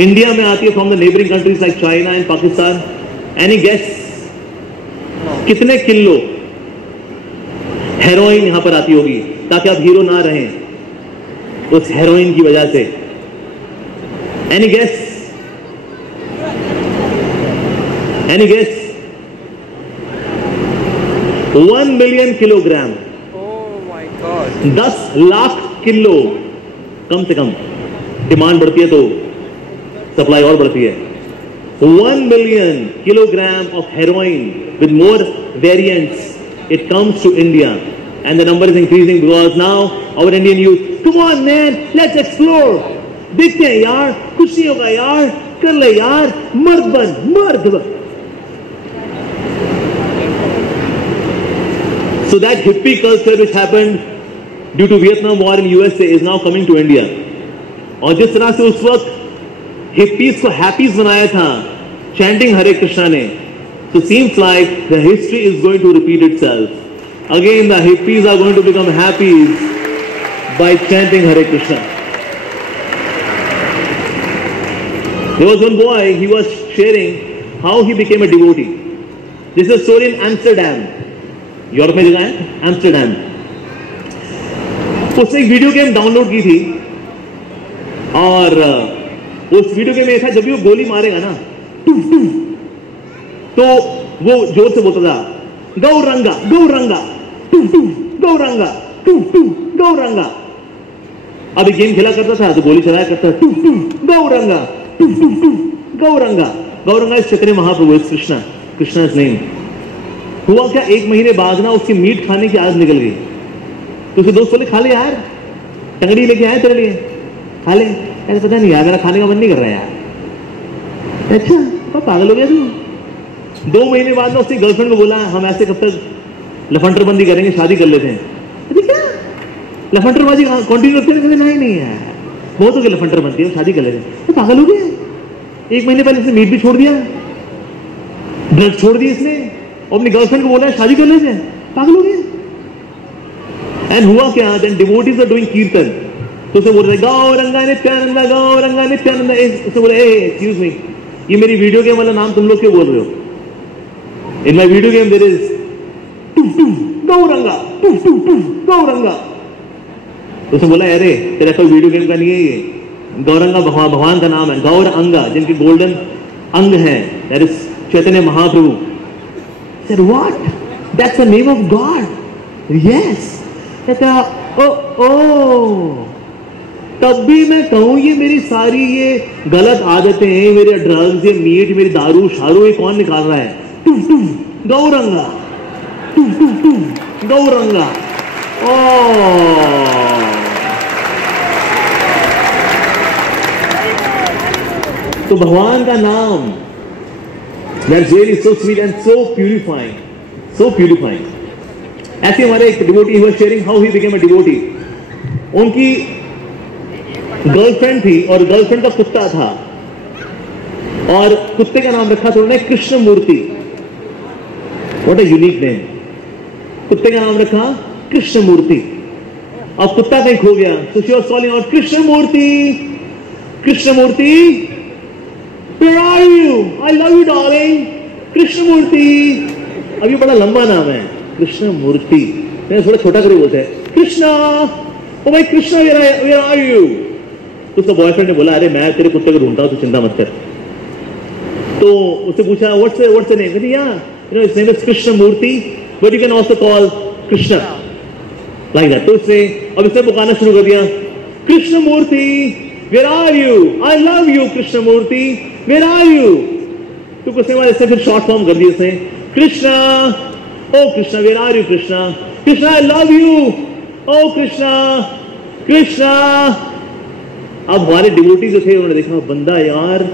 इंडिया में आती है from the neighbouring countries like China and Pakistan? Any guess कितने किलो हेरोइन यहां पर आती होगी ताकि आप हीरो ना रहें उस हेरोइन की वजह से? Any guess? Any guess? 1 million kilogram, Oh my God. 10 lakh kilo कम से कम। डिमांड बढ़ती है तो सप्लाई और बढ़ती है। 1 million kilogram of heroin with more variants, it comes to India and the number is increasing because now our Indian youth, come on man, let's explore, देखते हैं यार, कुछ नहीं होगा यार, कर ले यार, मर्द बन। So that hippie culture which happened due to Vietnam War in USA is now coming to India. और जिस तरह से उस वक्त हिप्पीज को हैप्पीज बनाया था chanting Hare Krishna ने, so seems like the history is going to repeat itself. Again the hippies are going to become happies by chanting Hare Krishna. There was one boy, he was sharing how he became a devotee. This is a story in Amsterdam. Europe में जगह है Amsterdam. उसने एक video game download की थी और उस video game में था जब भी वो गोली मारेगा ना तो वो जोर से बोलता था गौरंगा गौरंगा गौरंगा गौरंगा। अभी गेम खेला करता था तो गोली चलाया करता था गौरंगा गौरंगा। गौरंगा इस चैतन्य महाप्रभु इस कृष्णा इज नेम। हुआ क्या, 1 महीने बाद ना उसकी मीट खाने की आदत निकल गई। तो उसके दोस्त बोले खा ले यार, टंगड़ी लेके आए तेरे लिए, खा ले। ऐसा पता नहीं यार, मेरा खाने का मन नहीं कर रहा यार। अच्छा तो पागल हो गया तू। 2 महीने बाद ना उसकी गर्लफ्रेंड को बोला हम ऐसे कब तक लफंटरबंदी करेंगे, शादी कर लेते हैं। क्या लफंटरबाजी कंटिन्यू करते हैं? नहीं यार बहुत हो गया लफंटरबंदी, हम शादी कर लेते हैं। तो पागल हो गया। 1 महीने पहले इसने मीट भी छोड़ दिया, ड्रग्स छोड़ दी इसने, और अपनी गर्लफ्रेंड को बोला शादी कर लेते हैं। पागल हो गया। एंड हुआ क्या, देन डिवोटीज आर डूइंग कीर्तन। तो उसे बोल रहे गौरंगा नित्यानंदा गौरंगा नित्यानंदा। उसे बोले एक्सक्यूज मी, ये मेरी वीडियो गेम वाला नाम तुम लोग क्यों बोल रहे हो? In my video game there is Gauranga Gauranga. तो उसे बोला अरे तेरा कोई वीडियो गेम का नहीं है, ये गौरंगा भगवान का नाम है। गौर अंगा जिनके गोल्डन अंग है, that is Chaitanya Mahaprabhu. Said what? That's the name of God. Yes. तब भी मैं कहूं ये मेरी सारी ये गलत आदतें, मेरे ड्रग्स, ये मीट, मेरी दारू शारू, ये कौन निकाल रहा है? गौरंगा गौरंगा। तो भगवान का नाम, that's really so sweet and so purifying, so purifying. ऐसे हमारे एक devotee, he was sharing how he became a devotee. उनकी गर्लफ्रेंड थी और गर्लफ्रेंड का कुत्ता था और कुत्ते का नाम रखा था उन्होंने कृष्ण मूर्ति। What a unique name. कुत्ते का नाम रखा कृष्ण मूर्ति। अब कुत्ता कहीं खो गया, so she was calling out Krishna Murthy, Krishna Murthy, where are you? I love you darling. Krishna मूर्ति। अभी बड़ा लंबा नाम है कृष्ण मूर्ति, मैंने थोड़ा छोटा करके बोलते हैं कृष्णा। ओ भाई कृष्णा where are you? तो उसका बॉयफ्रेंड ने बोला अरे मैं तेरे कुत्ते को ढूंढता हूं, तू चिंता मत कर। तो उससे पूछा what's the name? कहती yeah, you know his name is Krishna Murthy, but you can also call Krishna like that। तो उसने अब इसने पुकारना शुरू कर दिया कृष्ण मूर्ति, where are you? I love you Krishna Murthy, where are you? तो कुछ बाद इसने फिर शॉर्ट फॉर्म कर दिया इसने Krishna, oh Krishna where are you Krishna, Krishna I love you, ओ कृष्णा कृष्णा अब हमारे डिवोटी जो थे उन्होंने देखा बंदा यार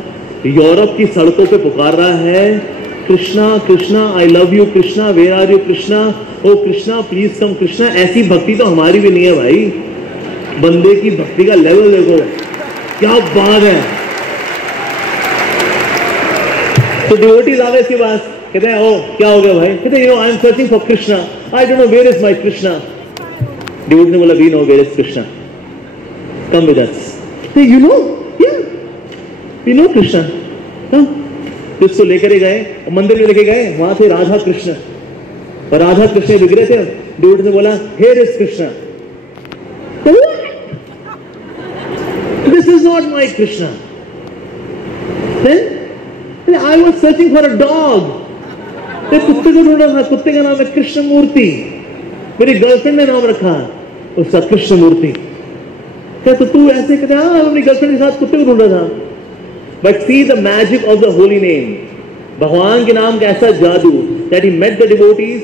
यूरोप की सड़कों पे पुकार रहा है, Krishna Krishna I love you, Krishna where are you, Krishna oh Krishna please come, Krishna. ऐसी भक्ति तो हमारी भी नहीं है भाई, बंदे की भक्ति का लेवल देखो, क्या बात है। तो डिवोटीज आ गए इसके पास, कहते हैं ओ क्या हो गया भाई, कहते हैं I am searching for Krishna, I don't know where is my Krishna. Devotee ने बोला we know where is Krishna, come with us. You know या वी नो कृष्णा, कम। तो उसको लेकर गए और मंदिर में लेके गए, वहां थे राधा कृष्ण, और राधा कृष्ण दिख रहे थे। डिवोटी ने बोला here is Krishna, this is not my Krishna. Then I was searching for a dog, कुत्ते को ढूंढ रहा था, कुत्ते का नाम है कृष्ण मूर्ति, मेरी गर्लफ्रेंड ने नाम रखा उसका कृष्ण मूर्ति। क्या तो तू ऐसे कहता है अपनी गर्लफ्रेंड के साथ कुत्ते को ढूंढ रहा था। But see the magic of the holy name, भगवान के नाम का ऐसा जादू, that he met the devotees,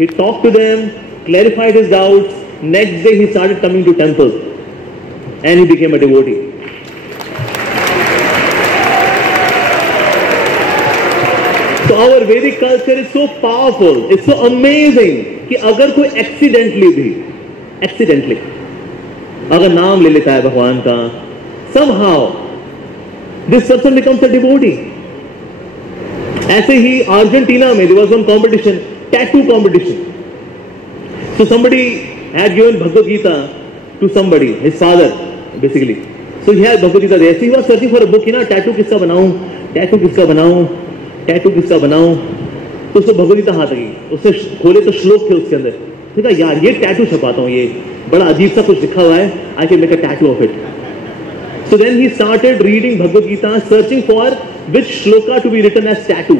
he talked to them, clarified his doubts, next day he started coming to temple and he became a devotee. So our Vedic culture is so powerful, it's so amazing कि अगर कोई accidentally अगर नाम ले लेता है भगवान का, somehow this person becomes a devotee. ऐसे ही अर्जेंटीना में there was one competition, tattoo competition. So somebody had given Bhagavad Gita to somebody, his father basically. So he had Bhagavad Gita there. So he was searching for a book, tattoo किसका बनाऊं, tattoo किसका बनाऊं, tattoo किसका बनाऊं। तो उसको भगवद गीता हाथ लगी, उसने खोले तो श्लोक थे उसके अंदर, ठीक है यार ये टैटू छपाता हूं, ये बड़ा अजीब सा कुछ लिखा हुआ है, I can make a tattoo of it. So then he started reading Bhagavad Gita, searching for which shloka to be written as tattoo.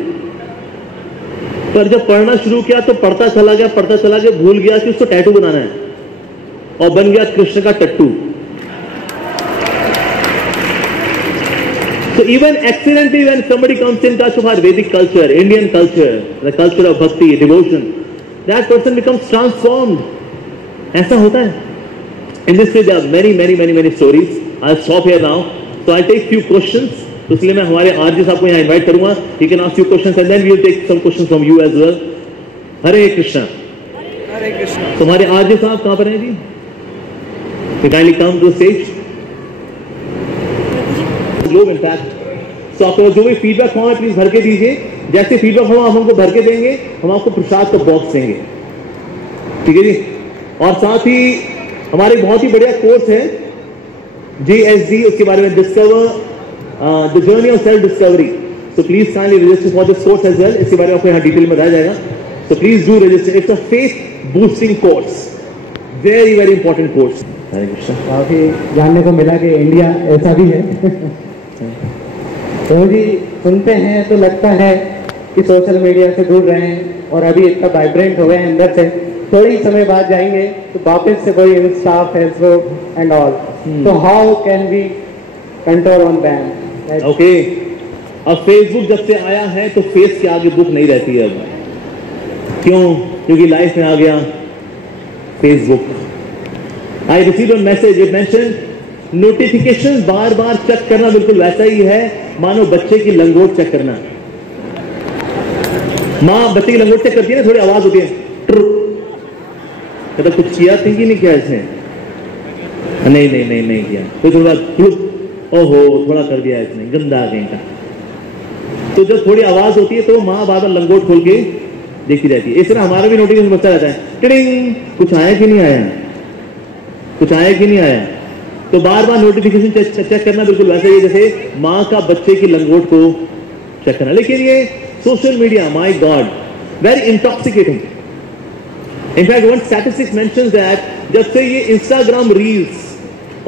पर जब पढ़ना शुरू किया तो पढ़ता चला गया, भूल गया कि उसको टैटू बनाना है, और बन गया कृष्ण का टट्टू। So even accidentally when somebody comes in touch with our Vedic culture, Indian culture, the culture of bhakti, devotion, that person becomes transformed. ऐसा होता है। In this way there are many stories. I'll stop here now. So I'll take few questions. तो इसलिए मैं हमारे RJ साहब को यहाँ invite करूँगा. He can ask few questions and then we will take some questions from you as well. हरे कृष्णा। हरे कृष्णा। तो हमारे आरजे साहब कहाँ पर हैं जी? So kindly come to the stage. लोग इनफैक्ट तो आपको जो भी फीडबैक फॉर्म है प्लीज भर के दीजिए, जैसे फीडबैक फॉर्म आप हमको भर के देंगे हम आपको प्रसाद का बॉक्स देंगे, ठीक है जी। और साथ ही हमारे बहुत ही बढ़िया कोर्स है JSD, उसके बारे में discover the journey of self discovery, so please kindly register for this course as well. इसके बारे में आपको यहाँ डिटेल में बताया जाएगा, so please do register. It's a faith boosting course, very important course. Hare Krishna. काफी जानने को मिला कि इंडिया ऐसा भी है। तो जी सुनते हैं तो लगता है कि सोशल मीडिया से दूर रहें, और अभी इतना वाइब्रेंट हो गए हैं अंदर से, थोड़ी समय बाद जाएंगे तो वापस से कोई इंस्टा, फेसबुक एंड ऑल, तो how can we control on that? Okay, अब फेसबुक जब से आया है तो फेस के आगे बुक नहीं रहती है अब। क्यों? क्योंकि लाइफ में आ गया Facebook. I receive a message, it mention notification बार चेक करना बिल्कुल वैसा ही है मानो बच्चे की लंगोट चेक करना। माँ बच्चे की लंगोट चेक करती है ना, थोड़ी आवाज होती है, मतलब कुछ किया थी कि नहीं किया इसने, नहीं किया, तो थोड़ा ओहो थोड़ा कर दिया इसने, गंदा आ गया। तो जब थोड़ी आवाज होती है तो माँ बार लंगोट खोल के देखती रहती है। इस तरह हमारा भी नोटिफिकेशन बचता रहता है, टिडिंग कुछ आया कि नहीं आया, तो बार नोटिफिकेशन चेक करना बिल्कुल वैसे ही जैसे माँ का बच्चे की लंगोट को चेक करना। लेकिन ये social media, my God, very intoxicating. In fact one statistics mentions that जब से ये इंस्टाग्राम रील्स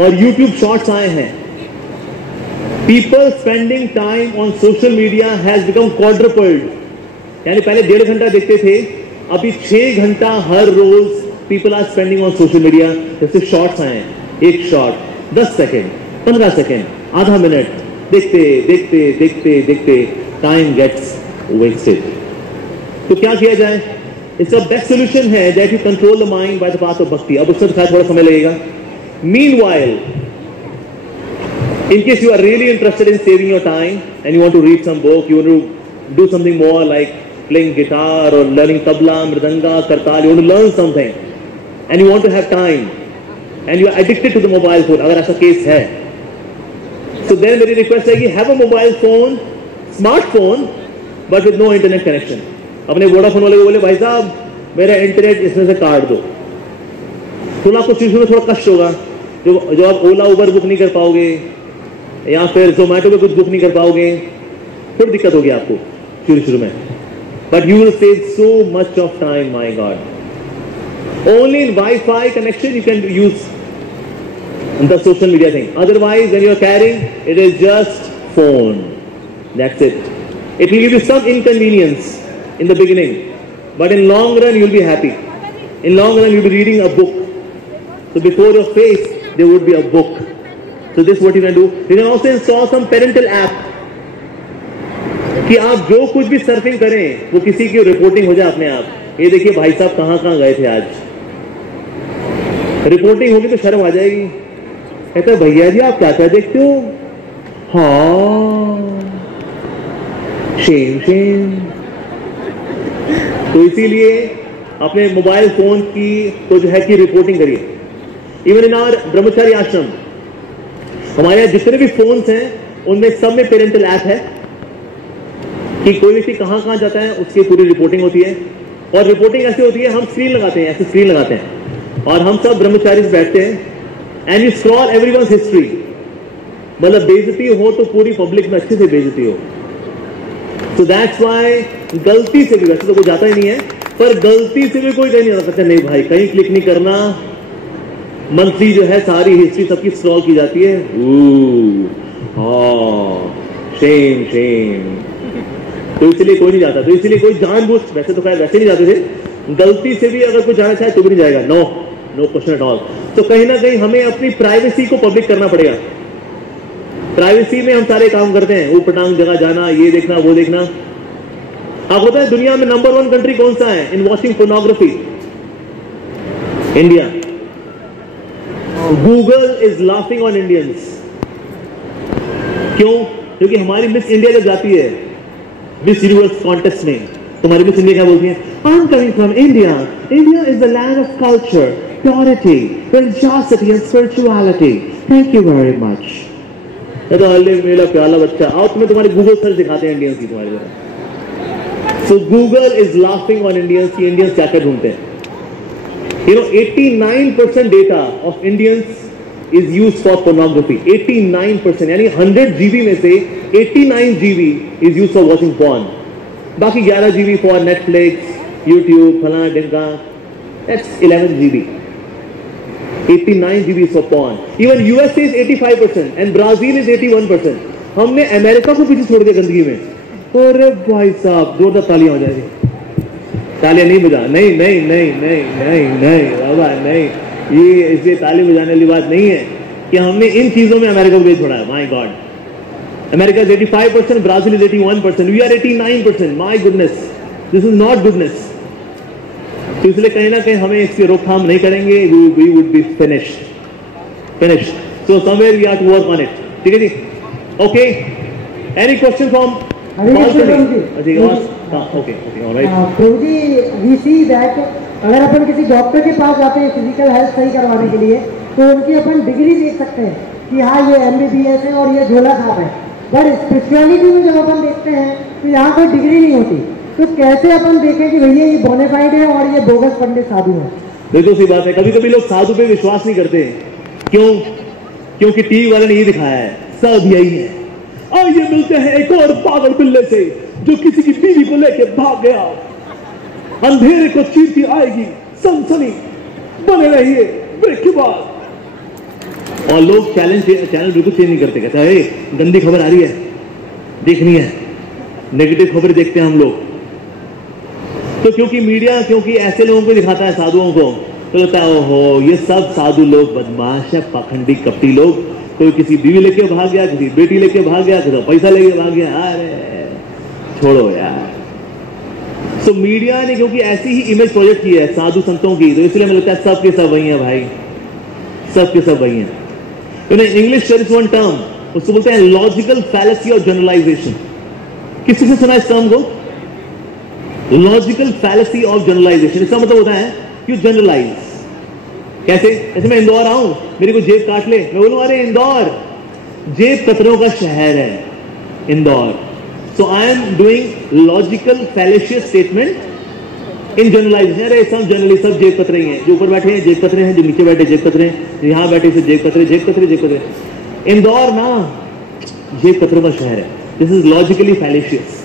और यूट्यूब शॉर्ट्स आए हैं, people spending time on social media has become quadrupled. यानी पहले 1.5 घंटा देखते थे, अभी 6 घंटा हर रोज people are spending on social media. जैसे शॉर्ट्स आए, एक शॉर्ट 10 सेकेंड, 15 सेकेंड, आधा मिनट, देखते टाइम गेट्स वेस्टेड। तो क्या किया जाए? इसका बेस्ट सोल्यूशन है that you control the mind by the path of भक्ति। अब उससे थोड़ा समय लगेगा। Meanwhile In case you are really interested in saving your time and you want to read some book, you want to do something more like playing guitar or learning tabla, mridanga, kartal, you want to learn something and you want to have time and you are addicted to the mobile phone, अगर ऐसा case है, so then मेरी request है कि have a mobile phone, smartphone, but with no internet connection. अपने Vodafone वाले को बोले भाई साहब मेरा इंटरनेट इसमें से काट दो, तो आपको शुरू में थोड़ा कष्ट होगा, जो आप ओला उबर बुक नहीं कर पाओगे या फिर जोमेटो पे कुछ बुक नहीं कर पाओगे, फिर दिक्कत होगी आपको शुरू में, but you will save so much of time, my God. Only in wifi connection you can use the social media thing, otherwise when you are carrying it is just phone, that's it. It will give you some inconvenience in the beginning, but in long run you will be happy. In long run you will be reading a book. So before your face there would be a book. So this is what you can do. You can also install some parental app कि आप जो कुछ भी surfing करें वो किसी की reporting हो जाए अपने आप. ये देखिए भाई साहब कहाँ गए थे आज, रिपोर्टिंग होगी तो शर्म आ जाएगी. कहता है भैया जी आप क्या क्या देखते हो? हाँ शेम. तो इसीलिए अपने मोबाइल फोन की तो जो है कि रिपोर्टिंग करिए. इवन इन आवर ब्रह्मचारी आश्रम हमारे यहाँ जितने भी फोन्स हैं उनमें सब में पेरेंटल ऐप है कि कोई व्यक्ति कहाँ जाता है उसकी पूरी रिपोर्टिंग होती है. और रिपोर्टिंग ऐसे होती है, हम स्क्रीन लगाते हैं, ऐसे स्क्रीन लगाते हैं और हम सब ब्रह्मचारी बैठते हैं and you scroll everyone's history. मतलब बेइज्जती हो तो पूरी पब्लिक में अच्छे से बेइज्जती हो. So that's why गलती से भी, वैसे तो कोई जाता ही नहीं है, पर गलती से भी कोई कहीं नहीं आ सकता, नहीं भाई कहीं क्लिक नहीं करना, मंथली जो है सारी हिस्ट्री सबकी स्क्रॉल की जाती है. शेम. तो इसलिए कोई नहीं जाता. तो इसलिए कोई जानबूझ, वैसे तो खैर वैसे नहीं जाते थे, गलती से भी अगर कोई जाना चाहे तो भी नहीं जाएगा. No question at all. तो कहीं ना कहीं हमें अपनी प्राइवेसी को पब्लिक करना पड़ेगा. प्राइवेसी में हम सारे काम करते हैं, वो पटांग जगह जाना, ये देखना वो देखना. आप पता है दुनिया में नंबर 1 कंट्री कौन सा है in watching pornography? India. Google is laughing on Indians. क्यों? क्योंकि हमारी मिस इंडिया जब जाती है मिस यूनिवर्स कॉन्टेस्ट में, तो हमारी मिस इंडिया क्या बोलती है? I am coming from India. India is the land of culture, purity, religiosity and spirituality. Thank you very much. तो मेरा प्याला बच्चा, आओ तुम्हें तुम्हारे गूगल सर्च दिखाते हैं इंडियंस की तुम्हारे तरह. So Google is laughing on Indians की इंडियंस क्या क्या ढूंढते हैं. 89% data of Indians is use for pornography. 89% यानी 100 GB में से 89 GB is use for watching porn. बाकी 11 GB फॉर नेटफ्लिक्स, यूट्यूब, फलाना ढिमका. That's 11 GB. 89 GB for porn. Even USA is 85% and Brazil is 81%. हमने अमेरिका को पीछे छोड़ दिया गंदगी में. अरे भाई साहब जोरदार तालियां हो जाएगी. तालियां नहीं बजा, नहीं बाबा नहीं, ये इसलिए ताली बजाने वाली बात नहीं है कि हमने इन चीजों में अमेरिका को पीछे छोड़ा है. My God, America is 85%, Brazil is 81%, we are 89%. My goodness, this is not goodness. तो इसलिए कहीं ना कहीं हमें इसकी रोकथाम नहीं करेंगे, we would be finished. So somewhere we have to work on it. ठीक है जी? Okay. Any question from? Ji, alright. Prabhu ji, we see that अगर अपन किसी डॉक्टर के पास जाते हैं फिजिकल हेल्थ सही करवाने के लिए, तो उनकी अपन डिग्री देख सकते हैं कि हाँ ये MBBS है और ये झोला छाप है. बट स्पिरिचुअलिटी में जब अपन देखते हैं तो यहाँ कोई डिग्री नहीं होती. तो कैसे अपन देखें कि भैया ये बोनाफाइड है और ये बोगस पंडित साधु है? बिल्कुल सी बात है. कभी कभी लोग साधु पे विश्वास नहीं करते. क्यों? क्योंकि टीवी वाले ने ये दिखाया है, सब यही है. और ये मिलते हैं एक और पागल पिल्ले से जो किसी की बीवी को लेके भाग गया. अंधेरे को चीरती आएगी सनसनी, बने रहिए ब्रेक के बाद. और लोग चैनल बिल्कुल चेंज नहीं करते. कहता है गंदी खबर आ रही है, देखनी है, नेगेटिव खबर देखते हैं हम लोग. तो क्योंकि मीडिया ऐसे लोगों को दिखाता है साधुओं को, तो लगता है ओहो ये सब साधु लोग बदमाश है, पाखंडी कपटी लोग. कोई किसी बीवी लेके भाग गया, किसी बेटी लेके भाग गया, किसी पैसा लेके भाग गया. अरे छोड़ो यार. सो मीडिया ने क्योंकि ऐसी ही इमेज प्रोजेक्ट की है साधु संतों की, तो इसलिए मुझे लगता है सब के सब वही है भाई, सब के सब वही है. English there is one term उसको बोलते हैं लॉजिकल फैलेसी और जनरलाइजेशन। किसी से सुना इस टर्म को? Logical fallacy of generalisation. इसका मतलब होता है कि जनरलाइज कैसे? जैसे मैं इंदौर आऊं, मेरे को जेब काट ले, मैं बोलूं अरे इंदौर जेब कतरों का शहर है Indore. So I am doing logical fallacious statement in generalisation. अरे सब जनरली सब जेब कतरे ही हैं, जो ऊपर बैठे हैं जेब कतरे हैं, जो नीचे बैठे जेब कतरे हैं, जो यहां बैठे से जेब कतरे जेब कतरे जेब कतरे। इंदौर ना जेब कतरों का शहर है। This is logically fallacious.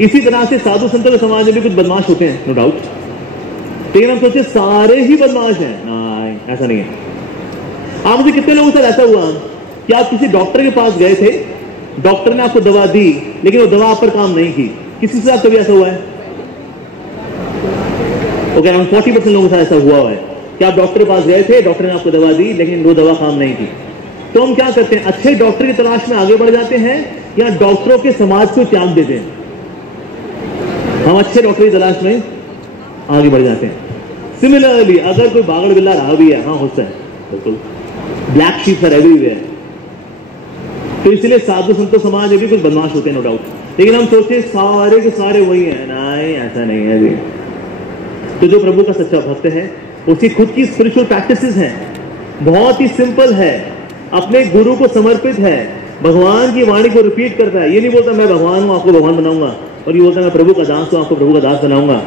इसी तरह से साधु संतों के समाज में भी कुछ बदमाश होते हैं, नो डाउट, लेकिन हम सोचे सारे ही बदमाश हैं। नहीं, ऐसा नहीं है। आप मुझे कितने लोगों से ऐसा हुआ कि आप किसी डॉक्टर के पास गए थे, डॉक्टर ने आपको दवा दी लेकिन वो दवा आप पर काम नहीं की? किसी से आप कभी ऐसा हुआ है? ओके, अराउंड 40% लोगों के साथ ऐसा हुआ है कि आप डॉक्टर के पास गए थे, डॉक्टर ने आपको दवा दी लेकिन वो दवा काम नहीं की। तो हम क्या करते हैं? अच्छे डॉक्टर की तलाश में आगे बढ़ जाते हैं या डॉक्टरों के समाज को त्याग देते हैं? हम अच्छे डॉक्टर की तलाश में आगे बढ़ जाते हैं। सिमिलरली अगर कोई बागड़ बिल्ला रहा भी है, हाँ होता है बिल्कुल, ब्लैक शीप आर एवरीवेयर, तो इसलिए साधु संतों समाज में भी कुछ बदमाश होते हैं, नो डाउट, लेकिन हम सोचे सारे के सारे वही हैं। नहीं, ऐसा नहीं है जी। तो जो प्रभु का सच्चा भक्त है उसकी खुद की स्पिरिचुअल प्रैक्टिसेस हैं, बहुत ही सिंपल है, अपने गुरु को समर्पित है, भगवान की वाणी को रिपीट करता है। ये नहीं बोलता मैं भगवान हूं आपको भगवान बनाऊंगा, और ये बोलता मैं प्रभु का दास हूं आपको प्रभु का दास बनाऊंगा।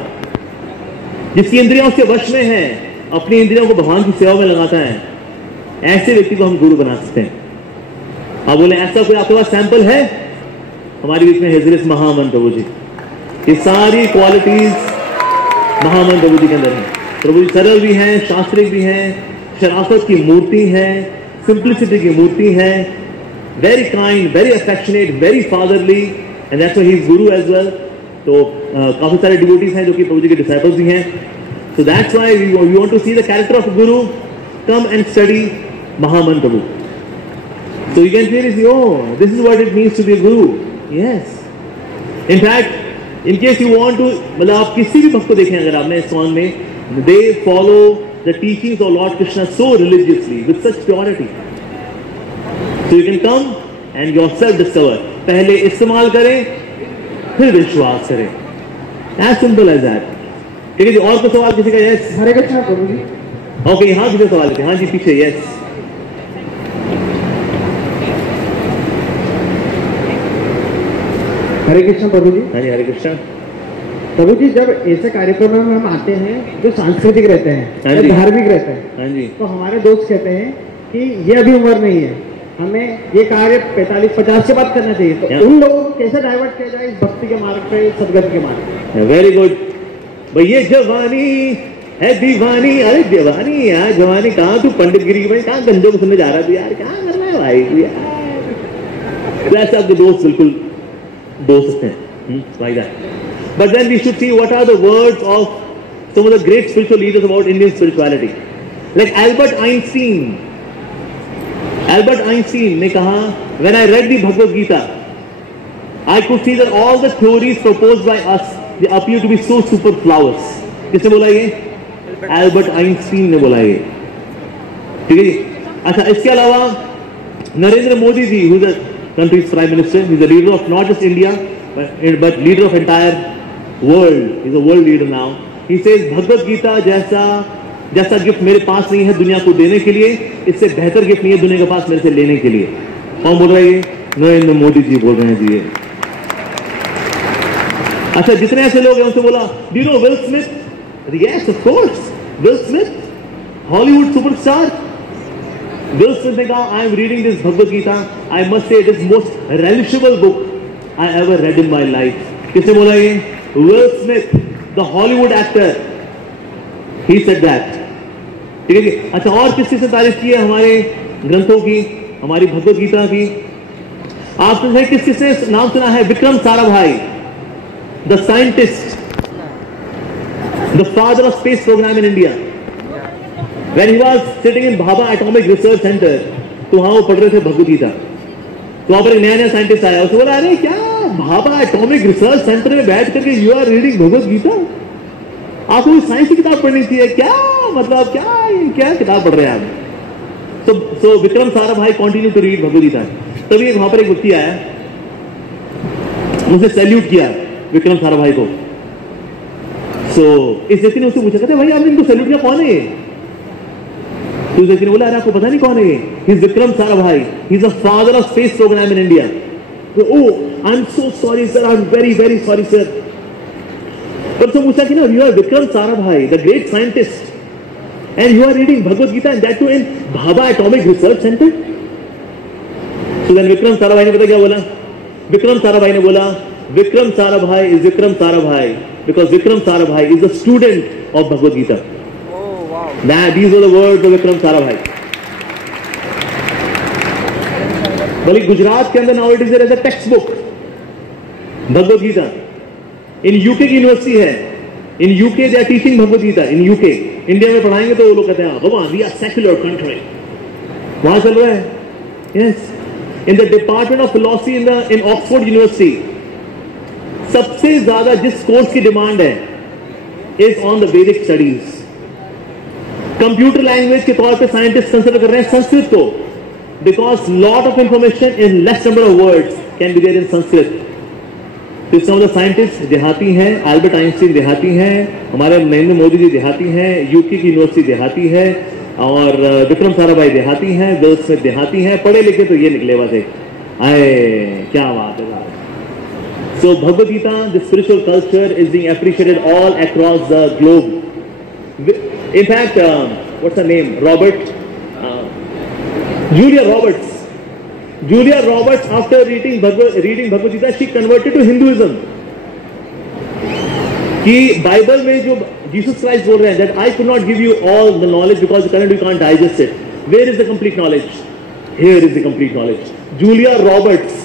जिसकी इंद्रियां उसके वश में है, अपनी इंद्रियों को भगवान की सेवा में लगाता है, ऐसे व्यक्ति को हम गुरु बना सकते हैं। आप बोले ऐसा कोई आपके पास सैंपल है? हमारे बीच में हिजरत महामन प्रभु जी, ये सारी क्वालिटीज महामन प्रभु जी के अंदर है। प्रभु जी सरल भी हैं, शास्त्रिक भी हैं, शराफत की मूर्ति है, सिंप्लिसिटी की मूर्ति है, very kind, very affectionate, very fatherly, and that's why he is Guru as well. तो काफी सारे डिवोटीज हैं जो कि प्रभु जी के डिसाइपल्स भी हैं। So that's why we want to see the character of guru, come and study Mahaman Prabhu. So you can clearly see, oh, this is what it means to be a guru. Yes. In fact, in case you want to, मतलब आप किसी भी भक्त को देखें अगर आपने इस सॉन्ग में, they follow the teachings of Lord Krishna so religiously with such purity. So you can come and yourself discover. पहले इस्तेमाल करें, फिर विश्वास करें. As simple as that. ठीक है जी, और कोई सवाल किसी का? Yes. हरे कृष्णा प्रभु जी। Okay, यहाँ किसी सवाल है? हाँ जी, पीछे. Yes. हरे कृष्ण प्रभु जी। हाँ जी, हरे कृष्णा प्रभु जी, जब ऐसे कार्यक्रमों में हम आते हैं जो सांस्कृतिक रहते हैं, हाँ जी, धार्मिक रहते हैं, हाँ जी, तो हमारे दोस्त कहते हैं कि ये अभी उम्र नहीं है, हमें ये कार्य 45-50 के बाद करना चाहिए। तो उन लोगों को कैसे डाइवर्ट किया जाए इस भक्ति के मार्ग पे, सदगति के मार्ग पे? वेरी गुड भैया। जवानी है दीवानी, अरे दीवानी यार, जवानी कहाँ तू पंडित गिरी भाई, कहाँ गंजों को सुनने जा रहा था यार, क्या कर रहा है भाई तू यार? वैसे आपके दोस्त बिल्कुल दोस्त हैं, like that. But then we should see what are the words of some of the great spiritual leaders about Indian spirituality. Like Albert Einstein ने कहा, when I read the Bhagavad Gita, I could see that all the theories proposed by us, they appear to be so superfluous. किसने बोला ये? Albert Einstein ने बोला ये, ठीक है जी। अच्छा, इसके अलावा Narendra Modi ji, who is the country's prime minister, he is the leader of not just India but leader of entire world. He is a world leader now. He says Bhagavad Gita जैसा गिफ्ट मेरे पास नहीं है दुनिया को देने के लिए, इससे बेहतर गिफ्ट नहीं है दुनिया के पास मेरे से लेने के लिए। कौन बोल रहा है ये? नरेंद्र मोदी जी बोल रहे हैं जी। अच्छा, जितने ऐसे लोग हैं उनसे बोला, do you know Will Smith? Yes of course, Will Smith, Hollywood superstar. Will Smith ने कहा, I am reading this Bhagavad Gita, I must say it is most relishable book I ever read in my life. किसने बोला ये? Will Smith, the Hollywood actor, he said that. ठीक है जी। अच्छा, और किस चीज से तारीफ की है हमारे ग्रंथों की, हमारी भगवत गीता की? आपने किस किसने नाम सुना है? Vikram Sarabhai, the scientist, the father of space programme in India. When he was sitting in Bhabha Atomic Research Center, तो वहां वो पढ़ रहे थे भगवत गीता, तो वहां पर एक नया साइंटिस्ट आया, उसने बोला, अरे क्या भाभा एटॉमिक रिसर्च सेंटर में बैठ करके you are reading Bhagavad Gita? आपको साइंस की किताब पढ़नी चाहिए क्या? मतलब क्या किताब पढ़ रहे हैं आप? So Vikram Sarabhai continued to read Bhagavad Gita. तभी वहां पर एक व्यक्ति आया, उसे सैल्यूट किया विक्रम साराभाई को। इस व्यक्ति ने उससे पूछा, कहते भाई आपने इनको सैल्यूट किया, कौन है ये? तो उस व्यक्ति ने बोला, अरे आपको पता नहीं कौन है ये? He is Vikram Sarabhai, he is the father of space programme in India. Oh I am so sorry sir, I am very very sorry sir. पर उसने पूछा कि ना, you are Vikram Sarabhai, the great scientist, and you are reading Bhagavad Gita and that too in Bhabha Atomic Research Center? So then Vikram Sarabhai ने पता क्या बोला? Vikram Sarabhai ने बोला, Vikram Sarabhai is Vikram Sarabhai because Vikram Sarabhai is a student of Bhagavad Gita. Oh wow. These were the words of Vikram Sarabhai. बल्कि गुजरात के अंदर now it is there as a textbook Bhagavad Gita. In UK की university है, in UK they are teaching Bhagavad Gita in UK. India में पढ़ाएंगे तो वो लोग कहते हैं भगवान वी आर सेक्युलर कंट्री, वहां चल रहा है। Yes, in the department of philosophy in Oxford university सबसे ज्यादा जिस कोर्स की डिमांड है इज ऑन द वैदिक स्टडीज। कंप्यूटर लैंग्वेज के तौर पे साइंटिस्ट कंसिडर कर रहे हैं संस्कृत को, because lot of information in less number of words can be there in Sanskrit. तो इसका मतलब साइंटिस्ट देहाती हैं, एल्बर्ट आइंस्टीन देहाती हैं, हमारे नरेंद्र मोदी जी देहाती हैं, यूके की यूनिवर्सिटी देहाती है, और विक्रम साराभाई देहाती हैं, विल स्मिथ देहाती हैं। पढ़े लिखे तो ये निकले बस एक, आए क्या बात है। So Bhagavad Gita, the spiritual culture is being appreciated all across the globe. In fact what's the name, Julia Roberts, after reading Bhagavad Gita, she converted to Hinduism. कि बाइबल में जो जीसस क्राइस्ट बोल रहे हैं, that I could not give you all the knowledge because currently you can't digest it. Where is the complete knowledge? Here is the complete knowledge. Julia Roberts,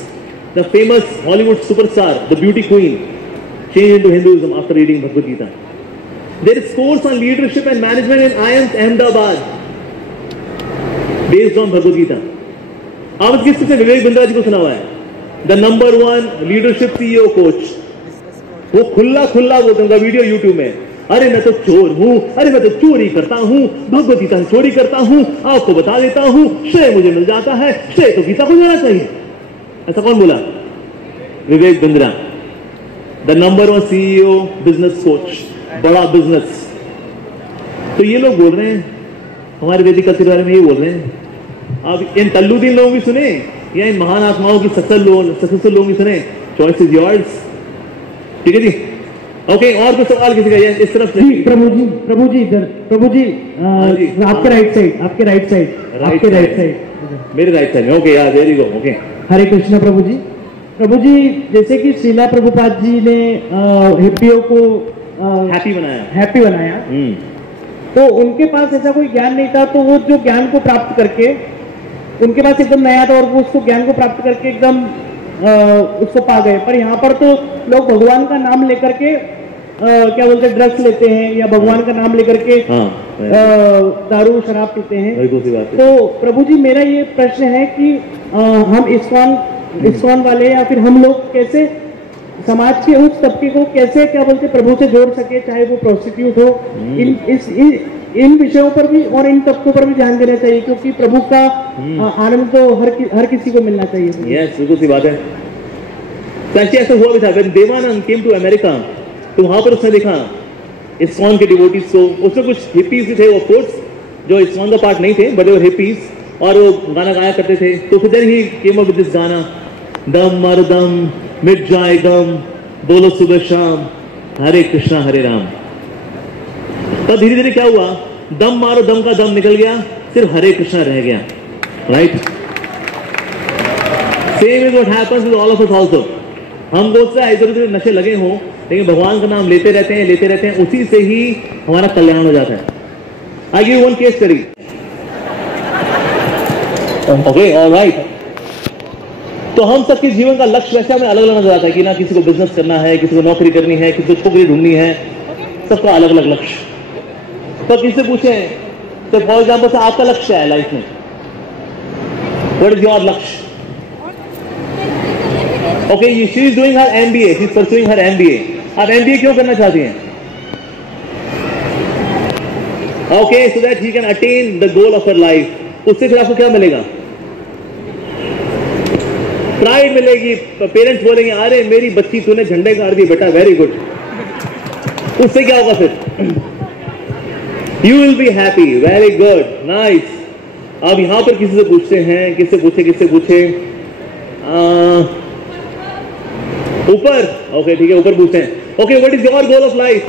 the famous Hollywood superstar, the beauty queen, changed into Hinduism after reading Bhagavad Gita. There is course on leadership and management in IIMS Ahmedabad based on Bhagavad Gita. आप किससे विवेक बिंद्रा जी को सुना हुआ है, the number 1 leadership CEO coach. वो खुला बोलते हैं वीडियो यूट्यूब में, अरे मैं तो चोर हूं, अरे मैं तो चोरी करता हूं, भगवद गीता चोरी करता हूं, आपको बता देता हूं, श्रेय मुझे मिल जाता है, श्रेय तो गीता को जाना चाहिए। ऐसा कौन बोला? Vivek Bindra, the number 1 CEO business coach, बड़ा बिजनेस। तो ये लोग बोल रहे हैं हमारे वैदिक कल्चर के बारे में, ये बोल रहे हैं। अब इन तल्लुद्दीन लोगों की सुने या इन महान आत्माओं की सक्सेसफुल लोगों की सुने, चॉइस इज योर्स। ठीक है जी, ओके। और कोई सवाल किसी का इस तरफ से? प्रभु जी इधर, प्रभु जी आपके राइट साइड, आपके राइट साइड, आपके राइट साइड, मेरे राइट साइड में। ओके यार, वेरी गुड। ओके, हरे कृष्णा प्रभु जी। प्रभु जी, जैसे कि श्रीला प्रभुपाद जी ने हिप्पियों को हैप्पी बनाया, तो उनके पास ऐसा कोई ज्ञान नहीं था, तो वो जो ज्ञान को प्राप्त करके उनके पास एकदम नया था और वो उसको ज्ञान को प्राप्त करके एकदम उसको पा गए। पर यहाँ पर तो लोग भगवान का नाम लेकर के क्या बोलते हैं, ड्रग्स लेते हैं या भगवान का नाम लेकर के दारू शराब पीते हैं। तो प्रभु जी, मेरा ये प्रश्न है कि हम इस्कॉन वाले या फिर हम लोग कैसे समाज के उस तबके को कैसे क्या बोलते प्रभु से जोड़ सके, चाहे वो प्रोस्टिट्यूट हो, इन विषयों पर भी और इन तबकों पर भी ध्यान देना चाहिए, क्योंकि प्रभु का आनंद तो हर किसी को मिलना चाहिए। यस, बिल्कुल सी बात है। ऐसा हुआ भी था, when Devanand came to America, तो वहां पर उसने देखा इस्कॉन के डिवोटीज को। उसमें कुछ हिप्पीज भी थे ऑफ कोर्स, जो इस्कॉन का पार्ट नहीं थे, बट वो हिप्पीज, और वो गाना गाया करते थे। तो फिर ही केम अप विद दिस गाना, दम मर दम मिट जाए गम, बोलो सुबह शाम, हरे कृष्णा हरे राम। तब धीरे धीरे क्या हुआ, दम मारो, दम का दम निकल गया, सिर्फ हरे कृष्णा रह गया। Right, same is what happens with all of us also. हम बोलते हैं इधर उधर नशे लगे हों, लेकिन भगवान का नाम लेते रहते हैं, उसी से ही हमारा कल्याण हो जाता है। I give one case study. Okay, alright. तो हम सबके जीवन का लक्ष्य वैसे हमें अलग अलग नजर आता है कि ना, किसी को बिजनेस करना है, किसी को नौकरी करनी है, किसी को छोकरी ढूंढनी है, सबका अलग अलग लक्ष्य। तो किससे पूछे तो फॉर एग्जाम्पल से आपका लक्ष्य है लाइफ में, व्हाट इज योर लक्ष्य? Okay, she is doing her MBA, she is pursuing her MBA. आप एमबीए क्यों करना चाहती हैं? Okay, so that he can attain the goal of her life. उससे फिर आपको क्या मिलेगा? प्राइड मिलेगी, पेरेंट्स बोलेंगे अरे मेरी बच्ची तूने झंडे गाड़ दी बेटा, वेरी गुड। उससे क्या होगा फिर? You will be happy, very good, nice. अब यहां पर किसी से पूछते हैं, किससे पूछे? ऊपर, ओके ठीक है, ऊपर पूछते हैं। Okay, what is your goal of life?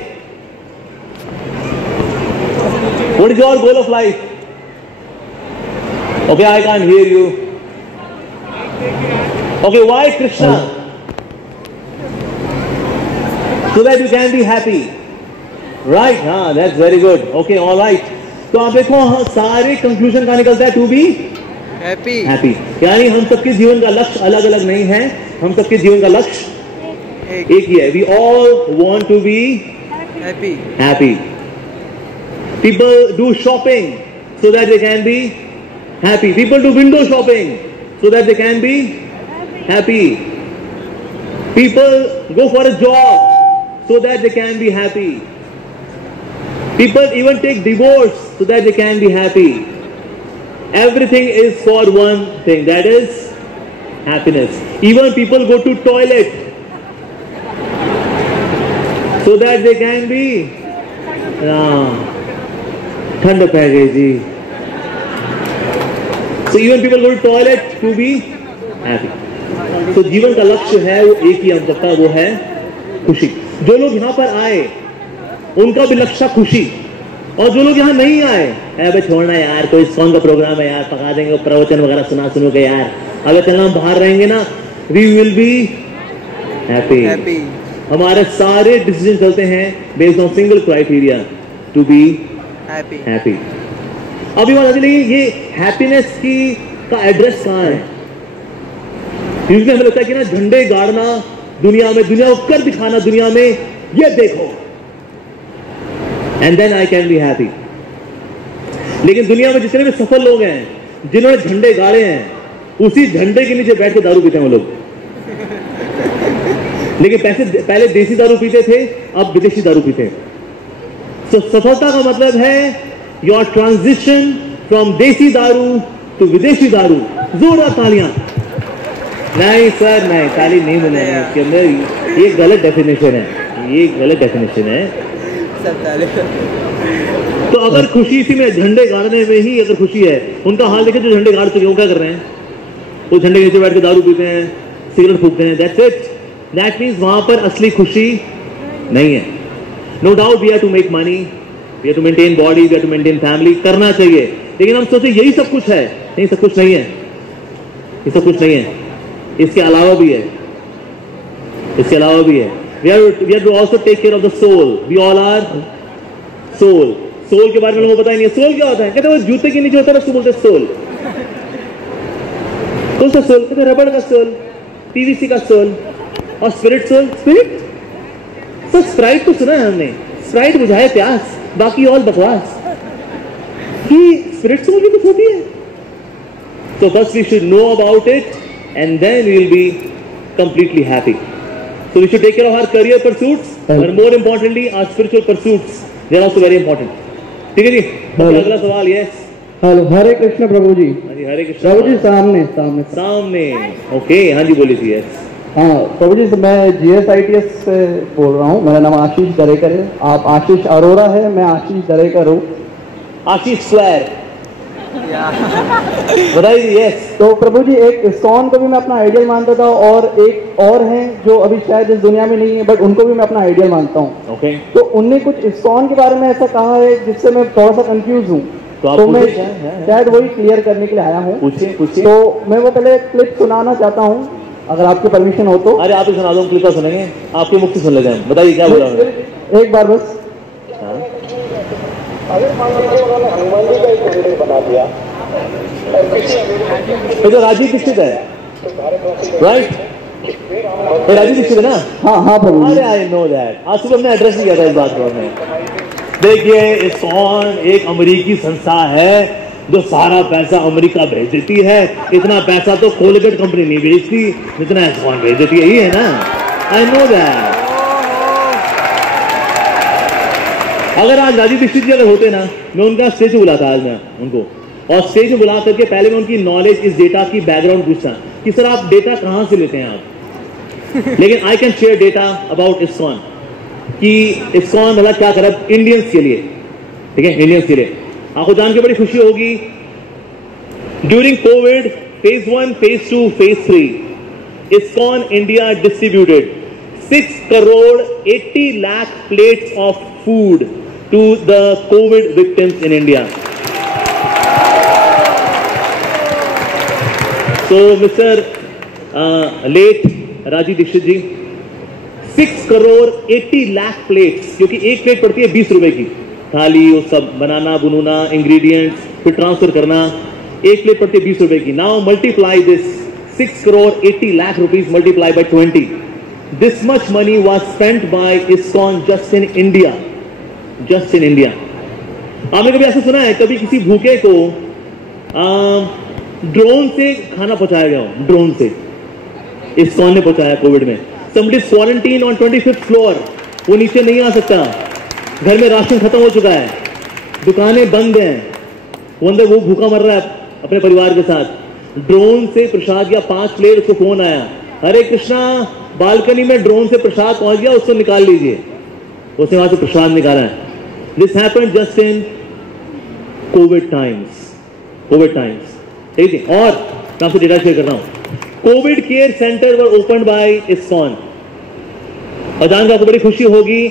What is your goal of life? Okay, I can hear you. Okay, why Krishna? So that you can be happy, right? हाँ, that's very good. Okay, all right. तो आप देखो सारे conclusion का निकलता है to be happy. यानी हम सबके जीवन का लक्ष्य अलग अलग नहीं है, हम सबके जीवन का लक्ष्य एक ही है। We all want to be happy. People do shopping so that they can be happy. People do window shopping so that they can be happy. People go for a job so that they can be happy. People even take divorce so that they can be happy. Everything is for one thing, that is happiness. Even people go to toilet so that they can be ठंड पै गई जी। So even people go to toilet to be happy. तो जीवन का लक्ष्य है वो एक ही हम सबका, वो है खुशी। जो लोग यहाँ पर आए उनका भी लक्ष्य खुशी, और जो लोग यहाँ नहीं आए, अबे छोड़ना यार, कोई इस्कॉन का प्रोग्राम है यार, पका देंगे प्रवचन वगैरह सुनो के यार, अगर चलना हम बाहर रहेंगे ना, वी विल बी हैप्पी। हमारे सारे डिसीजन चलते हैं based on single criteria, to be happy. अभी बात आती है ये हैप्पीनेस की का एड्रेस कहाँ है? क्योंकि हमें लगता है कि ना झंडे गाड़ना दुनिया में, दुनिया को कर दिखाना दुनिया में, ये देखो, and then I can be happy. लेकिन दुनिया में जितने भी सफल लोग हैं जिन्होंने झंडे गाड़े हैं, उसी झंडे के नीचे बैठ के दारू पीते हैं वो लोग। लेकिन पहले देसी दारू पीते थे, अब विदेशी दारू पीते हैं। तो सफलता का मतलब है योर ट्रांजिशन फ्रॉम देसी दारू टू विदेशी दारू। जोरदार तालियां। नहीं सर, नहीं, ताली नहीं मिलेगी इसके अंदर, ये गलत डेफिनेशन है, ये गलत डेफिनेशन है। तो अगर खुशी इसी में, झंडे गाड़ने में ही अगर खुशी है, उनका हाल देखे जो झंडे गाड़ चुके वो क्या कर रहे हैं? वो झंडे के नीचे बैठ के दारू पीते हैं, सिगरेट फूकते हैं, दैट्स इट। दैट मीन्स वहां पर असली खुशी नहीं है। No doubt we have to make money, we have to maintain body, we have to maintain family, करना चाहिए, लेकिन हम सोचे यही सब कुछ है। नहीं, सब कुछ नहीं है, ये सब कुछ नहीं है, इसके अलावा भी है, इसके अलावा भी है। We have to also take care of the soul. We all are soul. Soul के बारे में लोगों को पता ही नहीं है। सोल क्या होता है? कहते हैं वो जूते के नीचे होता है, उसको बोलते हैं सोल। कौन सा सोल? कहते हैं रबड़ का सोल, पीवीसी का सोल, और स्पिरिट सोल। स्पिरिट तो स्प्राइट तो सुना है हमने, स्प्राइट बुझाए प्यास, बाकी और बकवास। कि स्पिरिट सोल भी कुछ होती है। So first we should know about it, and then we will be completely happy. So we should take care of our career pursuits, but more importantly our spiritual pursuits. They are also very important. ठीक है जी? अगला सवाल, yes. Hello, हरे कृष्ण प्रभु जी। हाँ जी, हरे कृष्ण प्रभु जी। सामने। Okay, हाँ जी, बोलिए जी। Yes. हाँ प्रभु जी, मैं GSITS से बोल रहा हूँ। मेरा नाम आशीष दरेकर है। आप आशीष अरोरा है, मैं आशीष दरेकर हूँ। आशीष स्क्वायर, बताइए। यस। तो प्रभु जी, एक इस्कॉन को भी मैं अपना आइडियल मानता था, और एक और हैं जो अभी शायद इस दुनिया में नहीं है, बट उनको भी मैं अपना आइडियल मानता हूँ। ओके। तो उनने कुछ इस्कॉन के बारे में ऐसा कहा है जिससे मैं थोड़ा सा कंफ्यूज हूँ, तो मैं शायद वही क्लियर करने के लिए आया हूँ। पूछिए। तो मैं वो पहले क्लिप सुनाना चाहता हूँ, अगर आपकी परमिशन हो तो। अरे आप ही सुना दो, क्लिप का सुनेंगे, आपके मुख से सुन लेते हैं। बताइए क्या बोला एक बार बस। हनुमान जी का एक मंदिर बना दिया, तो राजीव दीक्षित है, राइट? राजीव दीक्षित है ना? हाँ प्रभु। अरे आई नो दैट। आज सुबह हमने एड्रेस नहीं किया था इस बात को हमने। देखिए, इस्कॉन एक अमेरिकी संस्था है जो सारा पैसा अमेरिका भेज देती है। इतना पैसा तो कोलगेट कंपनी नहीं भेजती जितना इस्कॉन भेज देती है, ये है ना? I know that. अगर आज राजीव दीक्षित जी अगर होते ना, मैं उनका स्टेज बुलाता आज मैं उनको, और स्टेज में बुला करके पहले मैं उनकी नॉलेज, इस डेटा की बैकग्राउंड पूछता कि सर आप डेटा कहां से लेते हैं आप, लेकिन I can share data about ISKCON कि इस्कॉन भला क्या कर रहा है इंडियंस के लिए, ठीक है, इंडियंस के लिए। आपको जान के बड़ी खुशी होगी, during Covid phase 1, phase 2, phase 3, ISKCON India distributed 6 crore 80 lakh plates of food to the COVID victims in India. So, Mr. late Raji Dixit ji, 6 crore 80 lakh plates, क्योंकि एक प्लेट पड़ती है 20 रुपए की, थाली वो सब बनाना बुनूना इंग्रेडिएंट्स फिर ट्रांसफर करना, एक प्लेट पड़ती है 20 रुपए की। Now multiply this 6 crore 80 lakh rupees multiplied by 20. This much money was spent by ISKCON just in India. Just in India. आपने कभी ऐसा सुना है कभी किसी भूखे को ड्रोन से खाना पहुंचाया गया हो? ड्रोन से ISKCON ने पहुंचाया कोविड में। Somebody is quarantined on 25th floor, वो नीचे नहीं आ सकता, घर में राशन खत्म हो चुका है, दुकानें बंद हैं, वो अंदर वो भूखा मर रहा है अपने परिवार के साथ। ड्रोन से प्रसाद या 5 प्लेट, उसको फोन आया, हरे कृष्णा बालकनी में ड्रोन से प्रसाद पहुंच गया, उसको निकाल लीजिए, उसने वहां से प्रसाद निकाला है। This happened just in Covid times, Covid times, ठीक है। और मैं आपसे डेटा शेयर कर रहा हूं, Covid care centre were open by ISKCON, और जानकर आपको बड़ी खुशी होगी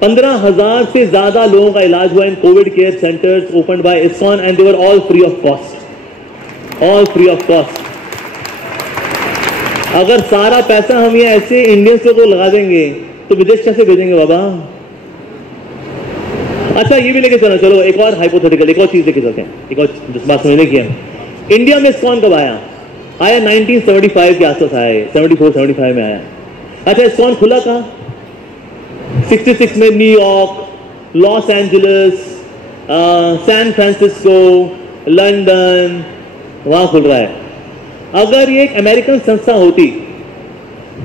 15,000 से ज्यादा लोगों का इलाज हुआ in COVID care centres open by ISKCON and they were all free of cost, all free of cost. अगर सारा पैसा हम ये ऐसे इंडियंस को लगा देंगे तो विदेश कैसे भेजेंगे बाबा? अच्छा ये भी लेके चलो, चलो एक और हाइपोथेटिकल, एक और चीज लेके चलते हैं, एक और जिस बात समझने की है। इंडिया में ISKCON कब आया? 1975 के आसपास आया, 74-75 में आया। अच्छा ISKCON खुला कहाँ? 66 में New York, Los Angeles, San Francisco, London, वहां खुल रहा है। अगर ये एक अमेरिकन संस्था होती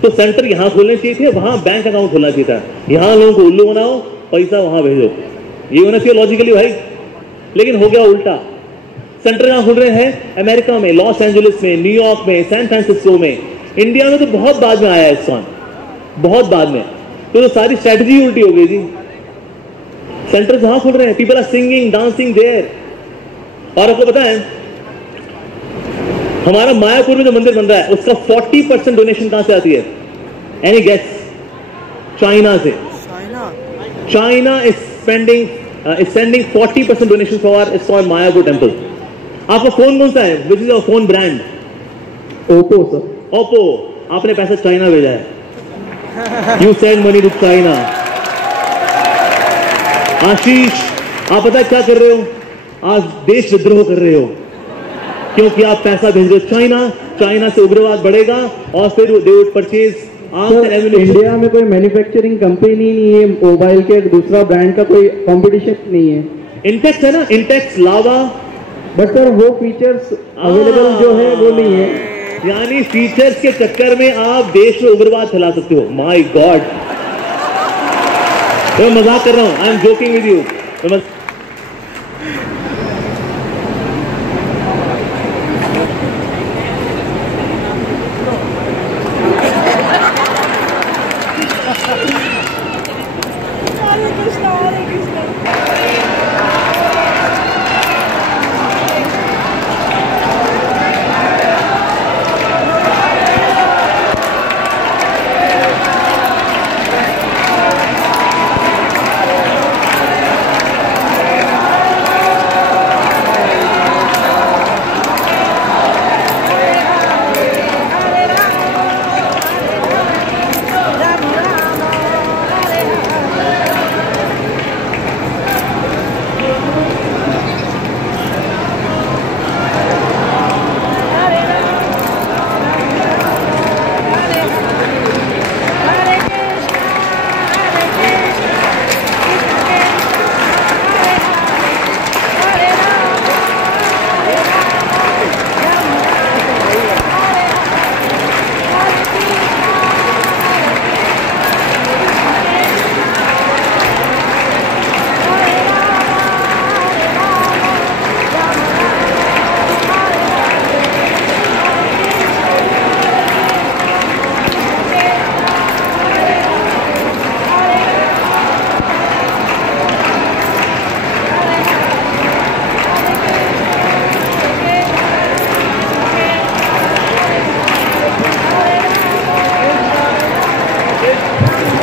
तो सेंटर यहां खोलने चाहिए थे, वहां बैंक अकाउंट खोलना चाहिए था, यहां लोगों को उल्लू बनाओ, पैसा वहां भेजो, ये होना चाहिए लॉजिकली भाई। लेकिन हो गया उल्टा, सेंटर कहां खुल रहे हैं? अमेरिका में, लॉस एंजलिस में, न्यूयॉर्क में, सैन फ्रांसिस्को में। इंडिया में तो बहुत बाद में आया ISKCON, बहुत बाद में, तो सारी स्ट्रेटजी उल्टी हो गई जी। सेंटर वहां खुल रहे हैं, people are singing dancing there. और आपको पता है हमारा मायापुर में जो मंदिर बन रहा है उसका 40% डोनेशन कहां से आती है? Any guess? चाइना से। China is sending 40% donation for ISKCON Mayapur temple. आपका फोन कौन सा है? Which is your phone brand? Oppo sir. Oppo. आपने पैसा चाइना भेजा है, you send money to China. Ashish आप पता है क्या कर रहे हो? आज देश विद्रोह कर रहे हो, क्योंकि आप पैसा भेज रहे हो चाइना, चाइना से उग्रवाद बढ़ेगा और फिर they would purchase arms and ammunition. India में कोई मैन्युफैक्चरिंग कंपनी नहीं है, मोबाइल के दूसरा ब्रांड का कोई कंपटीशन नहीं है। इंटेक्स है ना, इंटेक्स, लावा, बट सर वो फीचर्स अवेलेबल जो है वो नहीं है। यानी फीचर्स के चक्कर में आप देश में उग्रवाद फैला सकते हो। माय गॉड, मैं मजाक कर रहा हूं, I am joking with you.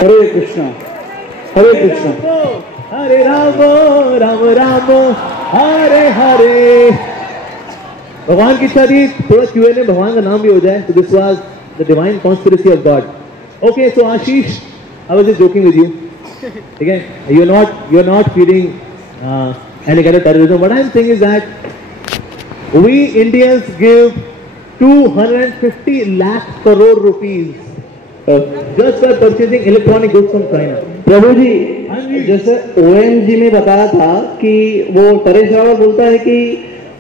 Hare Krishna Hare Krishna. Hare Ram Ram Ram Hare Hare. भगवान की इच्छा थी थोड़ा Q&A भगवान का नाम भी हो जाए। So this was the divine conspiracy of God. Okay, so Ashish, I was just joking with you. ठीक है, you're not feeling any kind of terrorism. What I'm saying is that we Indians give 250 lakh crore rupees just for purchasing electronic goods from China. प्रभु जी, जैसे OMG में बताया था कि वो परेश रावल बोलता है कि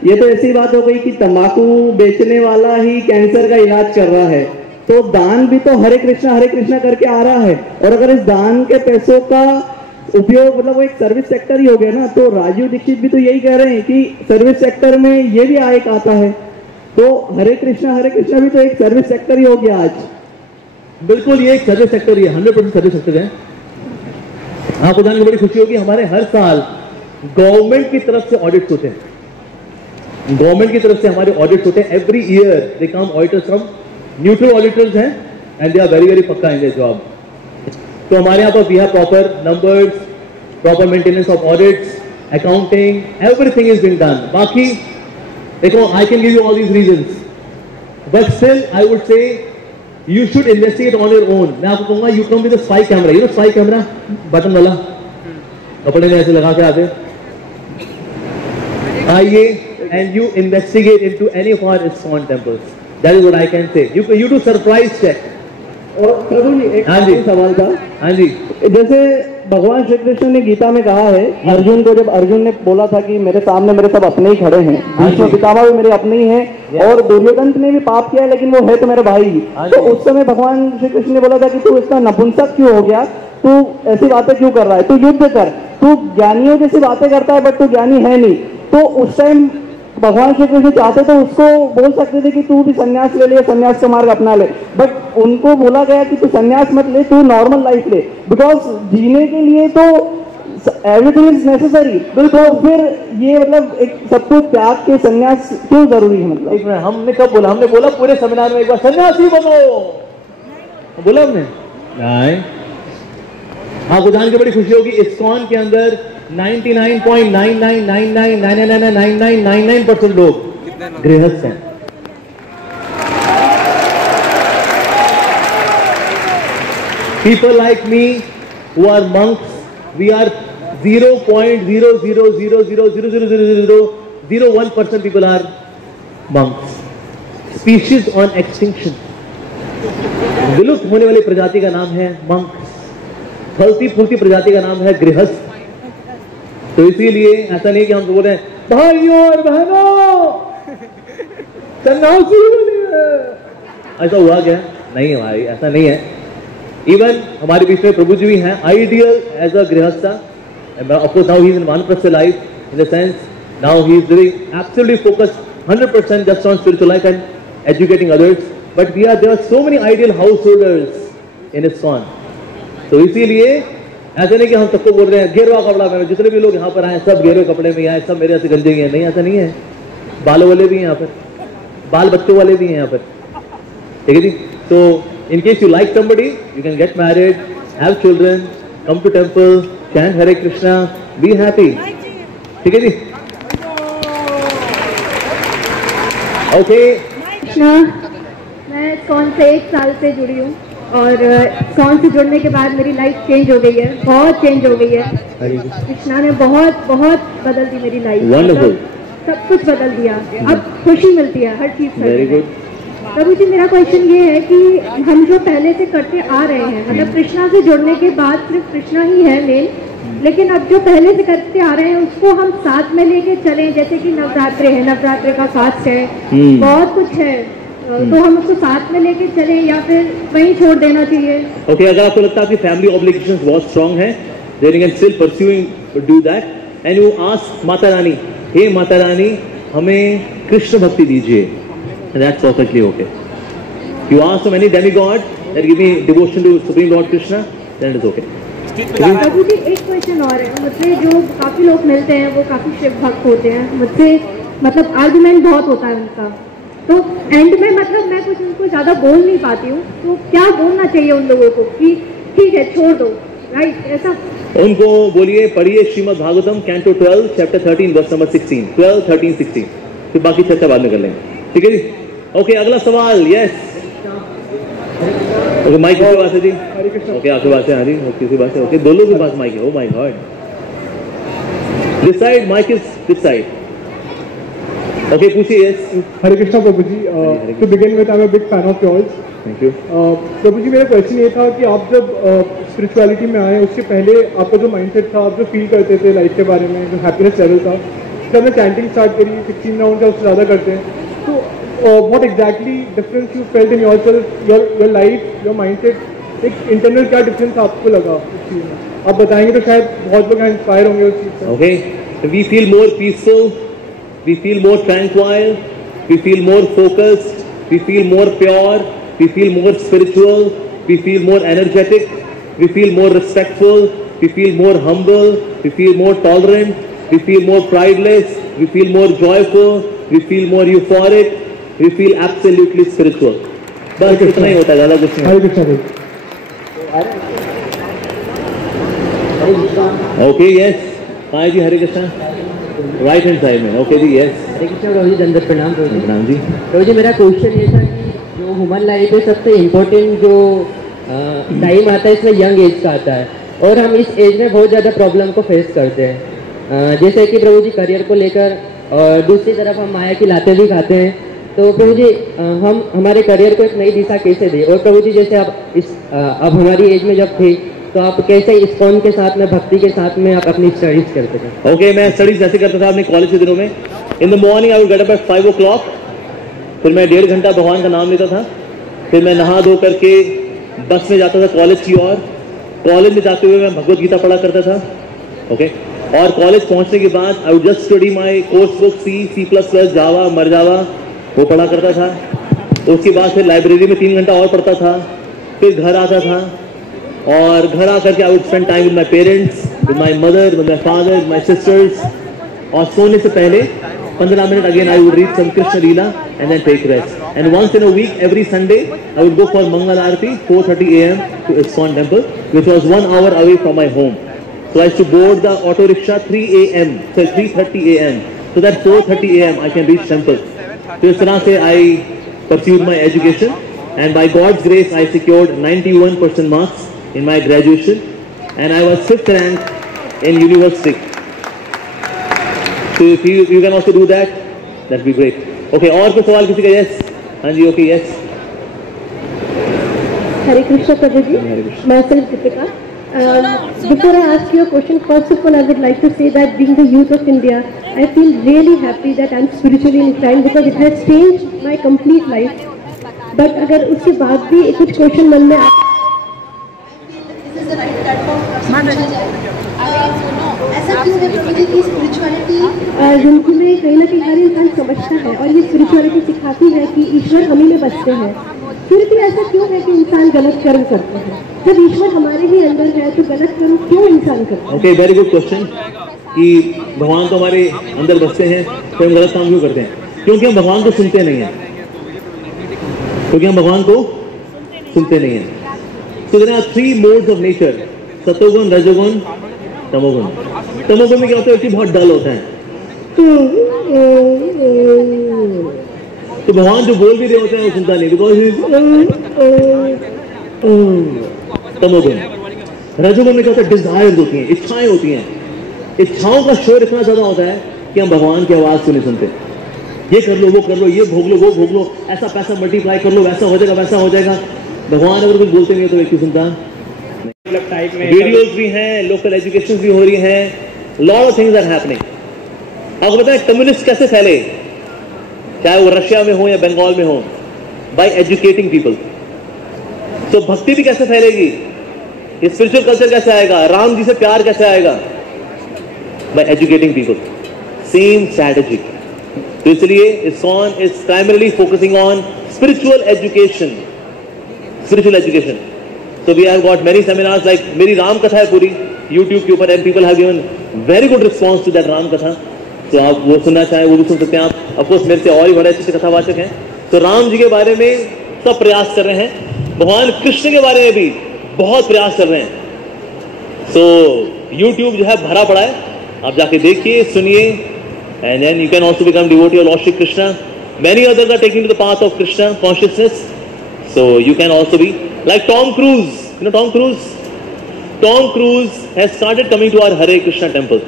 ये तो ऐसी बात हो गई कि तंबाकू बेचने वाला ही कैंसर का इलाज कर रहा है, तो दान भी तो हरे कृष्णा करके आ रहा है। और अगर इस दान के पैसों का उपयोग मतलब वो एक सर्विस सेक्टर ही हो गया ना, तो राजीव दीक्षित भी तो यही कह रहे हैं कि सर्विस सेक्टर में ये भी आय आता है, तो हरे कृष्णा भी तो एक सर्विस सेक्टर ही हो गया आज। बिल्कुल, ये एक सर्विस सेक्टर ही है, 100% सर्विस सेक्टर है। आपको जानकर बड़ी खुशी होगी, हमारे हर साल गवर्नमेंट की तरफ से ऑडिट्स होते हैं। गवर्नमेंट की तरफ से हमारे ऑडिट्स होते हैं every year. They come auditors from neutral auditors हैं and they are very very पक्का इन देयर जॉब। तो हमारे यहाँ पर we have proper numbers, proper maintenance of audits, accounting, everything is being done. बाकी देखो, I can give you all these reasons, but still I would say you should investigate on your own. मैं आपको कहूँगा you come with a spy camera, you know spy camera, button वाला, कपड़े में ऐसे लगा के आते। आइए and you investigate into any of our ISKCON temples. That is what I can say. You do surprise check. और प्रभु जी एक सवाल था। हाँ जी, जैसे भगवान श्री कृष्ण ने गीता में कहा है अर्जुन को, जब अर्जुन ने बोला था कि मेरे सामने मेरे सब अपने ही खड़े हैं, भीष्म पितामह भी मेरे अपने ही हैं, और दुर्योधन ने भी पाप किया लेकिन वो है तो मेरा भाई। तो उस समय भगवान श्री कृष्ण ने बोला था कि तू इतना नपुंसक क्यों हो गया, तू ऐसी बातें क्यों कर रहा है, तू युद्ध कर, तू ज्ञानियों जैसी बातें करता है बट तू ज्ञानी है नहीं। तो उस टाइम भगवान श्री कृष्ण चाहते तो उसको बोल सकते थे कि तू भी संन्यास ले ले, संन्यास का मार्ग अपना ले, बट उनको बोला गया कि तू संन्यास मत ले, तू नॉर्मल लाइफ ले, बिकॉज जीने के लिए तो एवरीथिंग इज नेसेसरी। तो फिर ये मतलब एक सब कुछ त्याग के संन्यास क्यों जरूरी है? मतलब एक मिनट, हमने कब बोला? हमने बोला पूरे सेमिनार में एक बार सन्यासी बनो, बोला हमने नहीं। आपको जान के बड़ी खुशी होगी, ISKCON के अंदर 99.9999999999% लोग गृहस्थ हैं। People like me who are monks, we are 0.00000000001% people are monks. Species on extinction, विलुप्त होने वाली प्रजाति का नाम है monks, फलती फूलती प्रजाति का नाम है गृहस्थ। तो इसीलिए ऐसा नहीं कि हम तो बोल रहे हैं भाइयों और बहनों सन्यासी बनिए, ऐसा हुआ क्या? नहीं भाई, ऐसा नहीं है। इवन हमारे बीच में प्रभु जी भी हैं, ideal as a grihastha. Of course, now he is in Vanaprastha life, in the sense now he is doing absolutely focused 100% just on spiritual life and educating others. But there are so many ideal householders in ISKCON. तो इसीलिए ऐसा नहीं कि हम सबको बोल रहे हैं गेरुआ कपड़ा पहनो, जितने भी लोग यहाँ पर आए सब गेरुए कपड़े में आए, सब मेरे ऐसे गंजे ही हैं, नहीं, ऐसा नहीं है। बालों वाले भी हैं यहाँ पर, बाल बच्चों वाले भी हैं यहाँ पर, ठीक है जी। तो in case you like somebody, you can get married, have children, come to temple, chant Hare Krishna, be happy, ठीक है जी। Okay. कृष्णा, मैं ISKCON से 1 साल से जुड़ी हूँ और ISKCON से जुड़ने के बाद मेरी लाइफ चेंज हो गई है, बहुत चेंज हो गई है। कृष्णा ने बहुत बहुत बदल दी मेरी लाइफ, Wonderful. सब कुछ बदल दिया। अब खुशी मिलती है हर चीज करने Very में। good. प्रभु जी, मेरा क्वेश्चन ये है कि हम जो पहले से करते आ रहे हैं, मतलब कृष्णा से जुड़ने के बाद सिर्फ कृष्णा ही है मेन, लेकिन अब जो पहले से करते आ रहे हैं उसको हम साथ में लेके चलें, जैसे कि नवरात्रे है, नवरात्रे का फास्ट है, बहुत कुछ है, तो हम उसको साथ में लेके चलें या फिर वहीं छोड़ देना चाहिए? Okay, अगर आपको लगता है आपकी फैमिली ऑब्लिगेशंस बहुत स्ट्रांग है, then you can still pursuing do that and you ask Mata Rani, हे माता रानी हमें कृष्ण भक्ति दीजिए, and that's perfectly okay. You ask from any demigod that give me devotion to Supreme Lord Krishna, then it is okay. प्रभु जी, एक question और है, मुझसे जो काफी लोग मिलते हैं वो काफी शिव भक्त होते हैं, मुझसे मतलब आर्गुमेंट बहुत होता है उनका, तो एंड में मतलब मैं कुछ उनको ज्यादा बोल नहीं पाती हूँ, तो क्या बोलना चाहिए उन लोगों को कि ठीक है छोड़ दो, राइट? ऐसा उनको बोलिए पढ़िए Srimad Bhagavatam canto 12 chapter 13 verse number 16, 12, 13, 16, फिर बाकी चर्चा बाद में कर लेंगे, ठीक है जी? ओके, अगला सवाल। यस, ओके, माइक किसके पास है जी? ओके, आपके पास है? हाँ जी, किसके पास है? ओके, दोनों के पास माइक है। Oh my god, this side mic is this side. Okay, पूछिए। Yes, Hare Krishna Prabhu ji. To begin with, I am a big fan of yours. Thank you. Prabhu ji, मेरा क्वेश्चन ये था कि आप जब स्पिरिचुअलिटी में आए उससे पहले आपका जो माइंडसेट था, आप जो फील करते थे लाइफ के बारे में, जो हैप्पीनेस लेवल था, जब हमने चैंटिंग स्टार्ट करी 16 राउंड या उससे ज़्यादा करते हैं, तो what exactly difference you felt in yourself, your life, your mindset, एक इंटरनल क्या डिफरेंस आपको लगा उस चीज़ में? आप बताएंगे तो शायद बहुत लोग इंस्पायर होंगे उस चीज़ से। Okay, we feel more peaceful, we feel more tranquil, we feel more focused, we feel more pure, we feel more spiritual, we feel more energetic, we feel more respectful, we feel more humble, we feel more tolerant, we feel more prideless, we feel more joyful, we feel more euphoric, we feel absolutely spiritual. बस इतना ही होता है, ज़्यादा कुछ नहीं। Okay, yes, हाँ जी, हरे Krishna, right hand side में। Okay जी, yes, Hare Krishna Prabhu जी, दंडवत प्रणाम प्रभु जी। प्रणाम जी। प्रभु जी, मेरा क्वेश्चन ये था कि जो ह्यूमन लाइफ में सबसे इम्पोर्टेंट जो टाइम आता है, इसमें यंग एज का आता है, और हम इस एज में बहुत ज़्यादा प्रॉब्लम को फेस करते हैं, जैसे कि प्रभु जी करियर को लेकर, और दूसरी तरफ हम माया की लातें भी खाते हैं। तो प्रभु जी, हम हमारे करियर को एक नई दिशा कैसे दें? और प्रभु जी, जैसे आप अब हमारी एज में जब थे, तो आप कैसे इस्कॉन के साथ में, भक्ति के साथ में आप अपनी स्टडीज करते थे? ओके, मैं स्टडीज ऐसे करता था अपने कॉलेज के दिनों में। In the morning I would get up at 5 o'clock, फिर मैं 1.5 घंटा भगवान का नाम लेता था, फिर मैं नहा धो करके बस में जाता था कॉलेज की ओर। कॉलेज में जाते हुए मैं भगवत गीता पढ़ा करता था। ओके, और कॉलेज पहुंचने के बाद I would just study my course book C++, जावा, मरजावा, वो पढ़ा करता था। उसके बाद फिर लाइब्रेरी में 3 घंटा और पढ़ता था, फिर घर आता था, और घर आकर के I would spend time with my parents, with my mother, with my father, with my sisters, और सोने से पहले 15 minute again I would read some Krishna leela and then take rest. And once in a week, every Sunday, I would go for mangal aarti 4:30 AM to ISKCON temple, which was 1 hour away from my home. So I used to board the auto rickshaw 3:30 AM, so that 4:30 AM I can reach temple. तो इस तरह से I pursued my education, and by God's grace I secured 91% marks in my graduation, and I was 5th rank in university. So if you can also do that, that'd be great. Okay, और कोई सवाल किसी का? Yes, हाँ जी, okay, yes. Hare Krishna Prabhu ji, myself Deepika. Before I ask you a question, first of all, I would like to say that being the youth of India, I feel really happy that I'm spiritually inclined because it has changed my complete life. But अगर उसके बाद भी कुछ question मन में ऐसा क्यों है प्रभु जी की स्पिरिचुअलिटी जिंदगी में कहीं ना कहीं हर इंसान समझता है, और ये स्पिरिचुअलिटी सिखाती है कि ईश्वर हम ही में बसते हैं, फिर भी ऐसा क्यों है कि इंसान गलत कर्म करते हैं? जब ईश्वर हमारे ही अंदर है तो गलत कर्म क्यों इंसान करता है? ओके, वेरी गुड क्वेश्चन, कि भगवान तो हमारे अंदर बसते हैं, तो हम गलत काम क्यों करते हैं? क्योंकि हम भगवान को सुनते नहीं हैं, क्योंकि हम भगवान को सुनते नहीं हैं। So there are 3 modes of nature, सतोगुण, रजोगुण, तमोगुण। तमोगुण में क्या होता है? व्यक्ति बहुत डल होता है, तो भगवान जो बोल भी रहे होते हैं वो सुनता नहीं, बिकॉज तमोगुण। रजोगुण में क्या होता है? डिजायर्स होती हैं, इच्छाएं होती हैं, इच्छाओं का शोर इतना ज्यादा होता है कि हम भगवान की आवाज को नहीं सुनते। ये कर लो, वो कर लो, ये भोग लो, वो भोग लो, ऐसा पैसा मल्टीप्लाई कर लो, वैसा हो जाएगा, वैसा हो जाएगा। भगवान अगर कुछ बोलते नहीं है तो व्यक्ति सुनता। वीडियोस भी हैं, लोकल एजुकेशन भी हो रही हैं, lot of things are happening. आपको पता है कम्युनिस्ट कैसे फैले, चाहे वो रशिया में हो या बंगाल में हो? By educating people. तो भक्ति भी कैसे फैलेगी, स्पिरिचुअल कल्चर कैसे आएगा, राम जी से प्यार कैसे आएगा? By educating people. Same strategy. तो इसलिए ISKCON is primarily focusing on spiritual education, spiritual education. So we have got many seminars, like मेरी राम कथा है पूरी YouTube के ऊपर, and people have given very good response to that Ram कथा। तो आप वो सुनना चाहें वो भी सुन सकते हैं आप। Of course मेरे से और भी बड़े अच्छे कथावाचक हैं। तो राम जी के बारे में सब प्रयास कर रहे हैं, भगवान कृष्ण के बारे में भी बहुत प्रयास कर रहे हैं। सो YouTube जो है भरा पड़ा है, आप जाके देखिए, सुनिए, and then you can also become devotee of Lord Shri Krishna. Many others are taking to the path of Krishna consciousness, so you can also be like Tom Cruise. You know Tom Cruise? Tom Cruise has started coming to our Hare Krishna temple.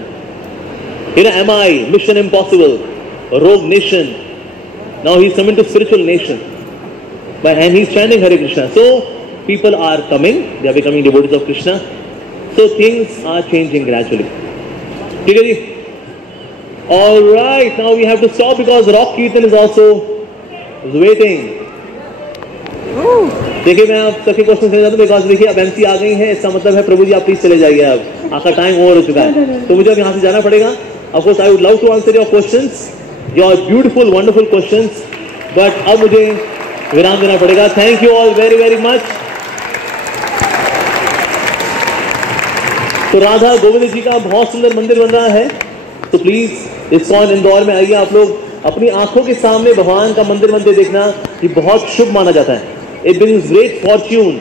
You know, MI, Mission Impossible, Rogue Nation. Now he's coming to Spiritual Nation, and he's chanting Hare Krishna. So people are coming; they are becoming devotees of Krishna. So things are changing gradually. ठीक है जी? All right, now we have to stop because Rock Kirtan is also waiting. देखिए मैं आप सबके question से जाता हूँ because देखिए अब एमसी आ गई है, इसका मतलब है प्रभु जी आप प्लीज चले जाइए, अब आपका टाइम ओवर हो चुका है, तो मुझे अब यहाँ से जाना पड़ेगा. Of course I would love to answer your questions, your beautiful wonderful questions, but अब मुझे विराम देना पड़ेगा. Thank you all very very much. तो राधा गोविंद जी का बहुत सुंदर मंदिर बन रहा है, तो प्लीज इस्कॉन इंदौर में आइए. आप लोग अपनी आंखों के सामने भगवान का मंदिर देखना ये बहुत शुभ माना जाता है. It brings great fortune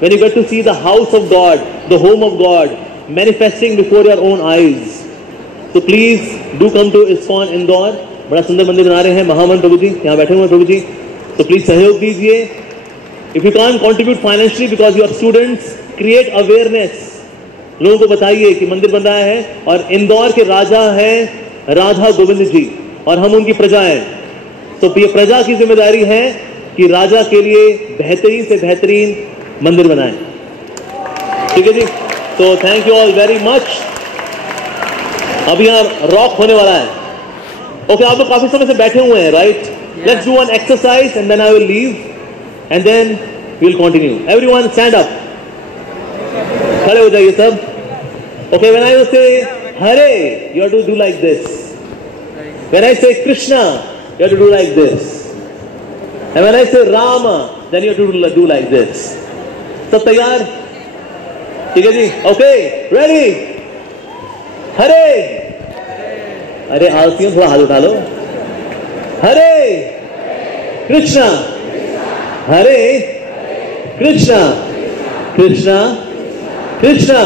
when you get to see the house of God, the home of God manifesting before your own eyes. So please do come to ISKCON Indore. बड़ा सुंदर मंदिर बना रहे हैं महामन प्रभु जी, यहाँ बैठे हुए प्रभु जी. So please सहयोग दीजिए. If you can't contribute financially because you are students, create awareness. लोगों को बताइए कि मंदिर बन रहा है और इंदौर के राजा है राधा गोविंद जी और हम उनकी प्रजा हैं. तो ये प्रजा की जिम्मेदारी है कि राजा के लिए बेहतरीन से बेहतरीन मंदिर बनाएं. ठीक है जी? तो thank you all very much. अभी यहाँ रॉक होने वाला है. ओके, आप लोग काफी समय से बैठे हुए हैं, right? Let's do one exercise and then I will leave and then we will continue. Everyone stand up, खड़े हो जाइए सब. Okay, when I say Hare you have to do like this. When I say Krishna you have to do like this. And when I say Rama, then you have to do like this. सब तैयार? ठीक है जी? Okay, ready? हरे. अरे आलसियों थोड़ा हाथ उठा लो. हरे कृष्णा, हरे कृष्णा, कृष्णा कृष्णा,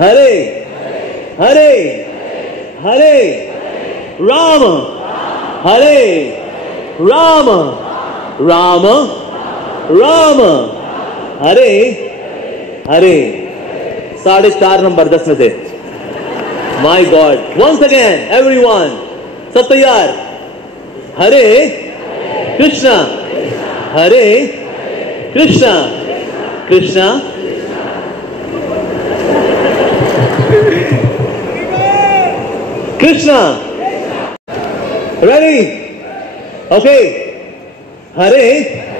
हरे हरे हरे राम, हरे राम राम राम, हरे हरे. 4.5 number 10 में से. माई गॉड. वंस अगेन एवरीवन, सब तैयार? हरे कृष्णा, हरे कृष्णा, कृष्णा कृष्णा. रेडी? ओके. हरे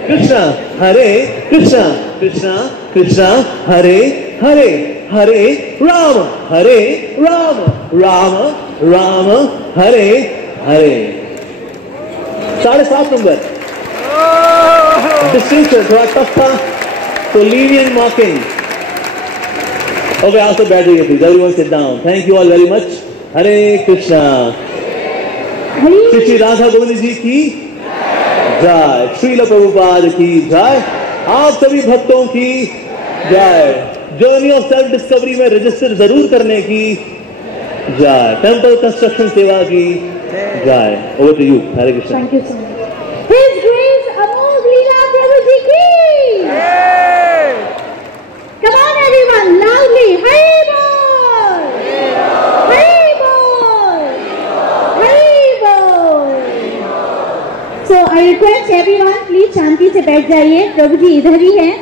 कृष्णा, हरे कृष्णा, कृष्णा कृष्णा, हरे हरे, हरे राम, हरे राम, राम राम, हरे हरे. 7.5 नंबर. डिस्टिंक्शन थोड़ा टफ था, तो लीनियंट मार्किंग. ओके, आप सब बैठ जाइए please. Everyone sit down. Thank you all very much. Hare Krishna. Shri Radha Govind ji की जय. श्रील प्रभुपाद की जय. आप सभी भक्तों की जय. जर्नी ऑफ सेल्फ डिस्कवरी में रजिस्टर जरूर करने की जय. टेंपल कंस्ट्रक्शन सेवा की जय. Over to you. Hare Krishna. Thank you so much. His grace Amogh Lila Prabhu ji की. Come on everyone, loudly. Hari बोल, हरि बोल, हरि बोल. So I request everyone please शांति से बैठ जाइए. प्रभु जी इधर ही हैं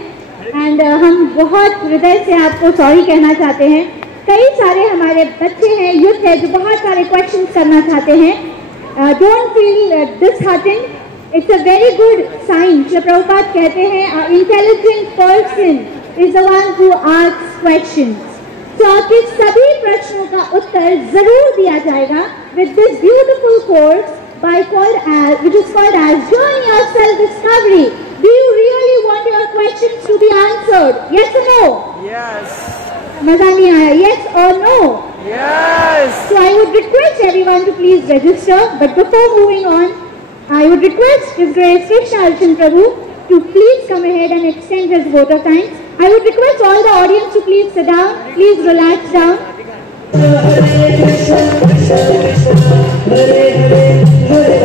एंड हम बहुत हृदय से आपको सॉरी कहना चाहते हैं. कई सारे हमारे बच्चे हैं, यूथ है जो बहुत सारे क्वेश्चंस करना चाहते हैं. Don't feel disheartened, it's a very good sign. Shri Prabhupada कहते हैं intelligent person is the one who asks questions. तो आपके सभी प्रश्नों का उत्तर जरूर दिया जाएगा with this beautiful course which is called as Journey of Self-Discovery. Do you really want your questions to be answered? Yes or no? Yes. मजा नहीं आया? Yes or no? Yes. So I would request everyone to please register. But before moving on, I would request His Grace Krishna Arjun Prabhu to please come ahead and extend his vote of thanks. I would request all the audience to please sit down, please relax down. Hare Krishna, Krishna Krishna, Hare Hare, Hare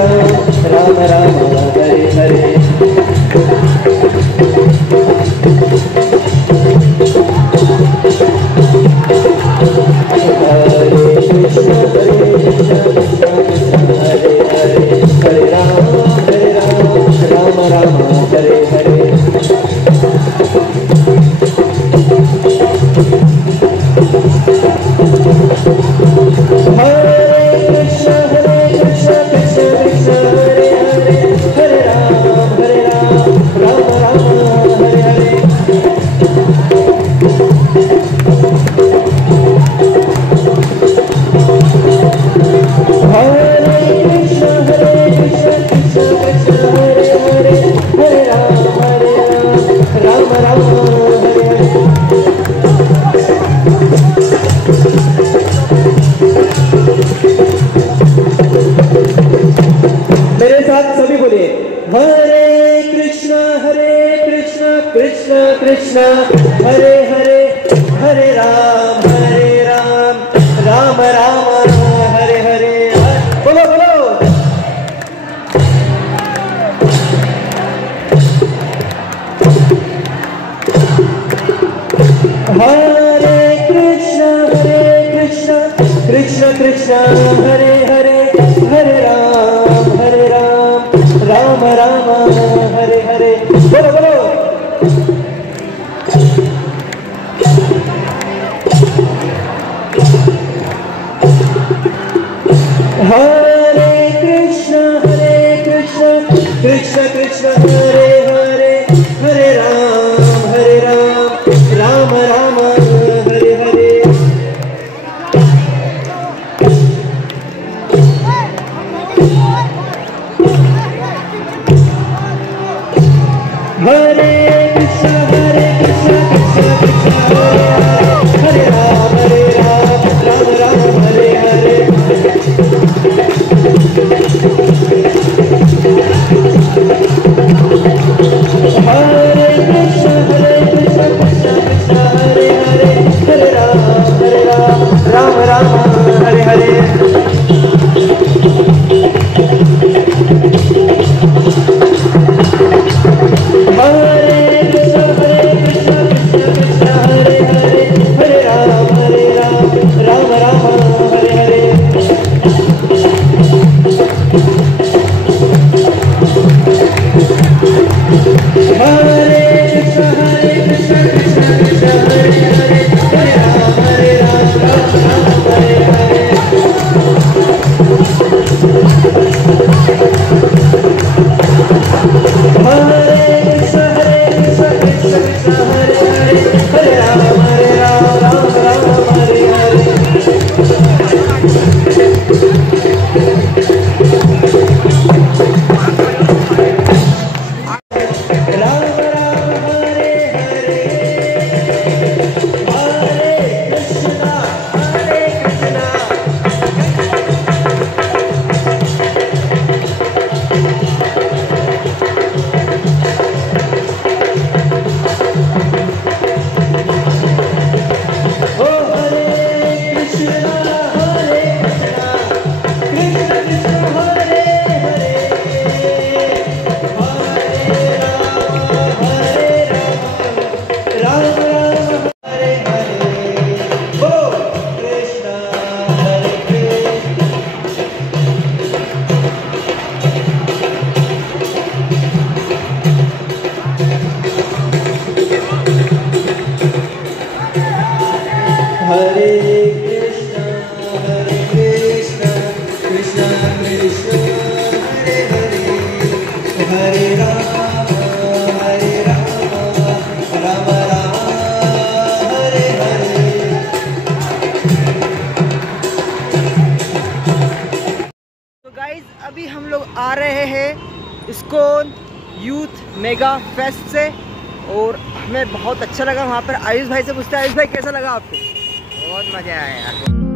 Rama, Rama Rama, Hare Hare. Hare Krishna, Krishna Krishna, Hare Hare, Hare Rama, Rama Rama, Hare Hare. Hare Krishna, Krishna Krishna, Hare Hare, Hare Rama, Rama Rama, Hare Hare. अभी हम लोग आ रहे हैं ISKCON youth mega fest से और हमें बहुत अच्छा लगा वहाँ पर। आयुष भाई से पूछते हैं, आयुष भाई कैसा लगा आपको? बहुत मजा आया यार।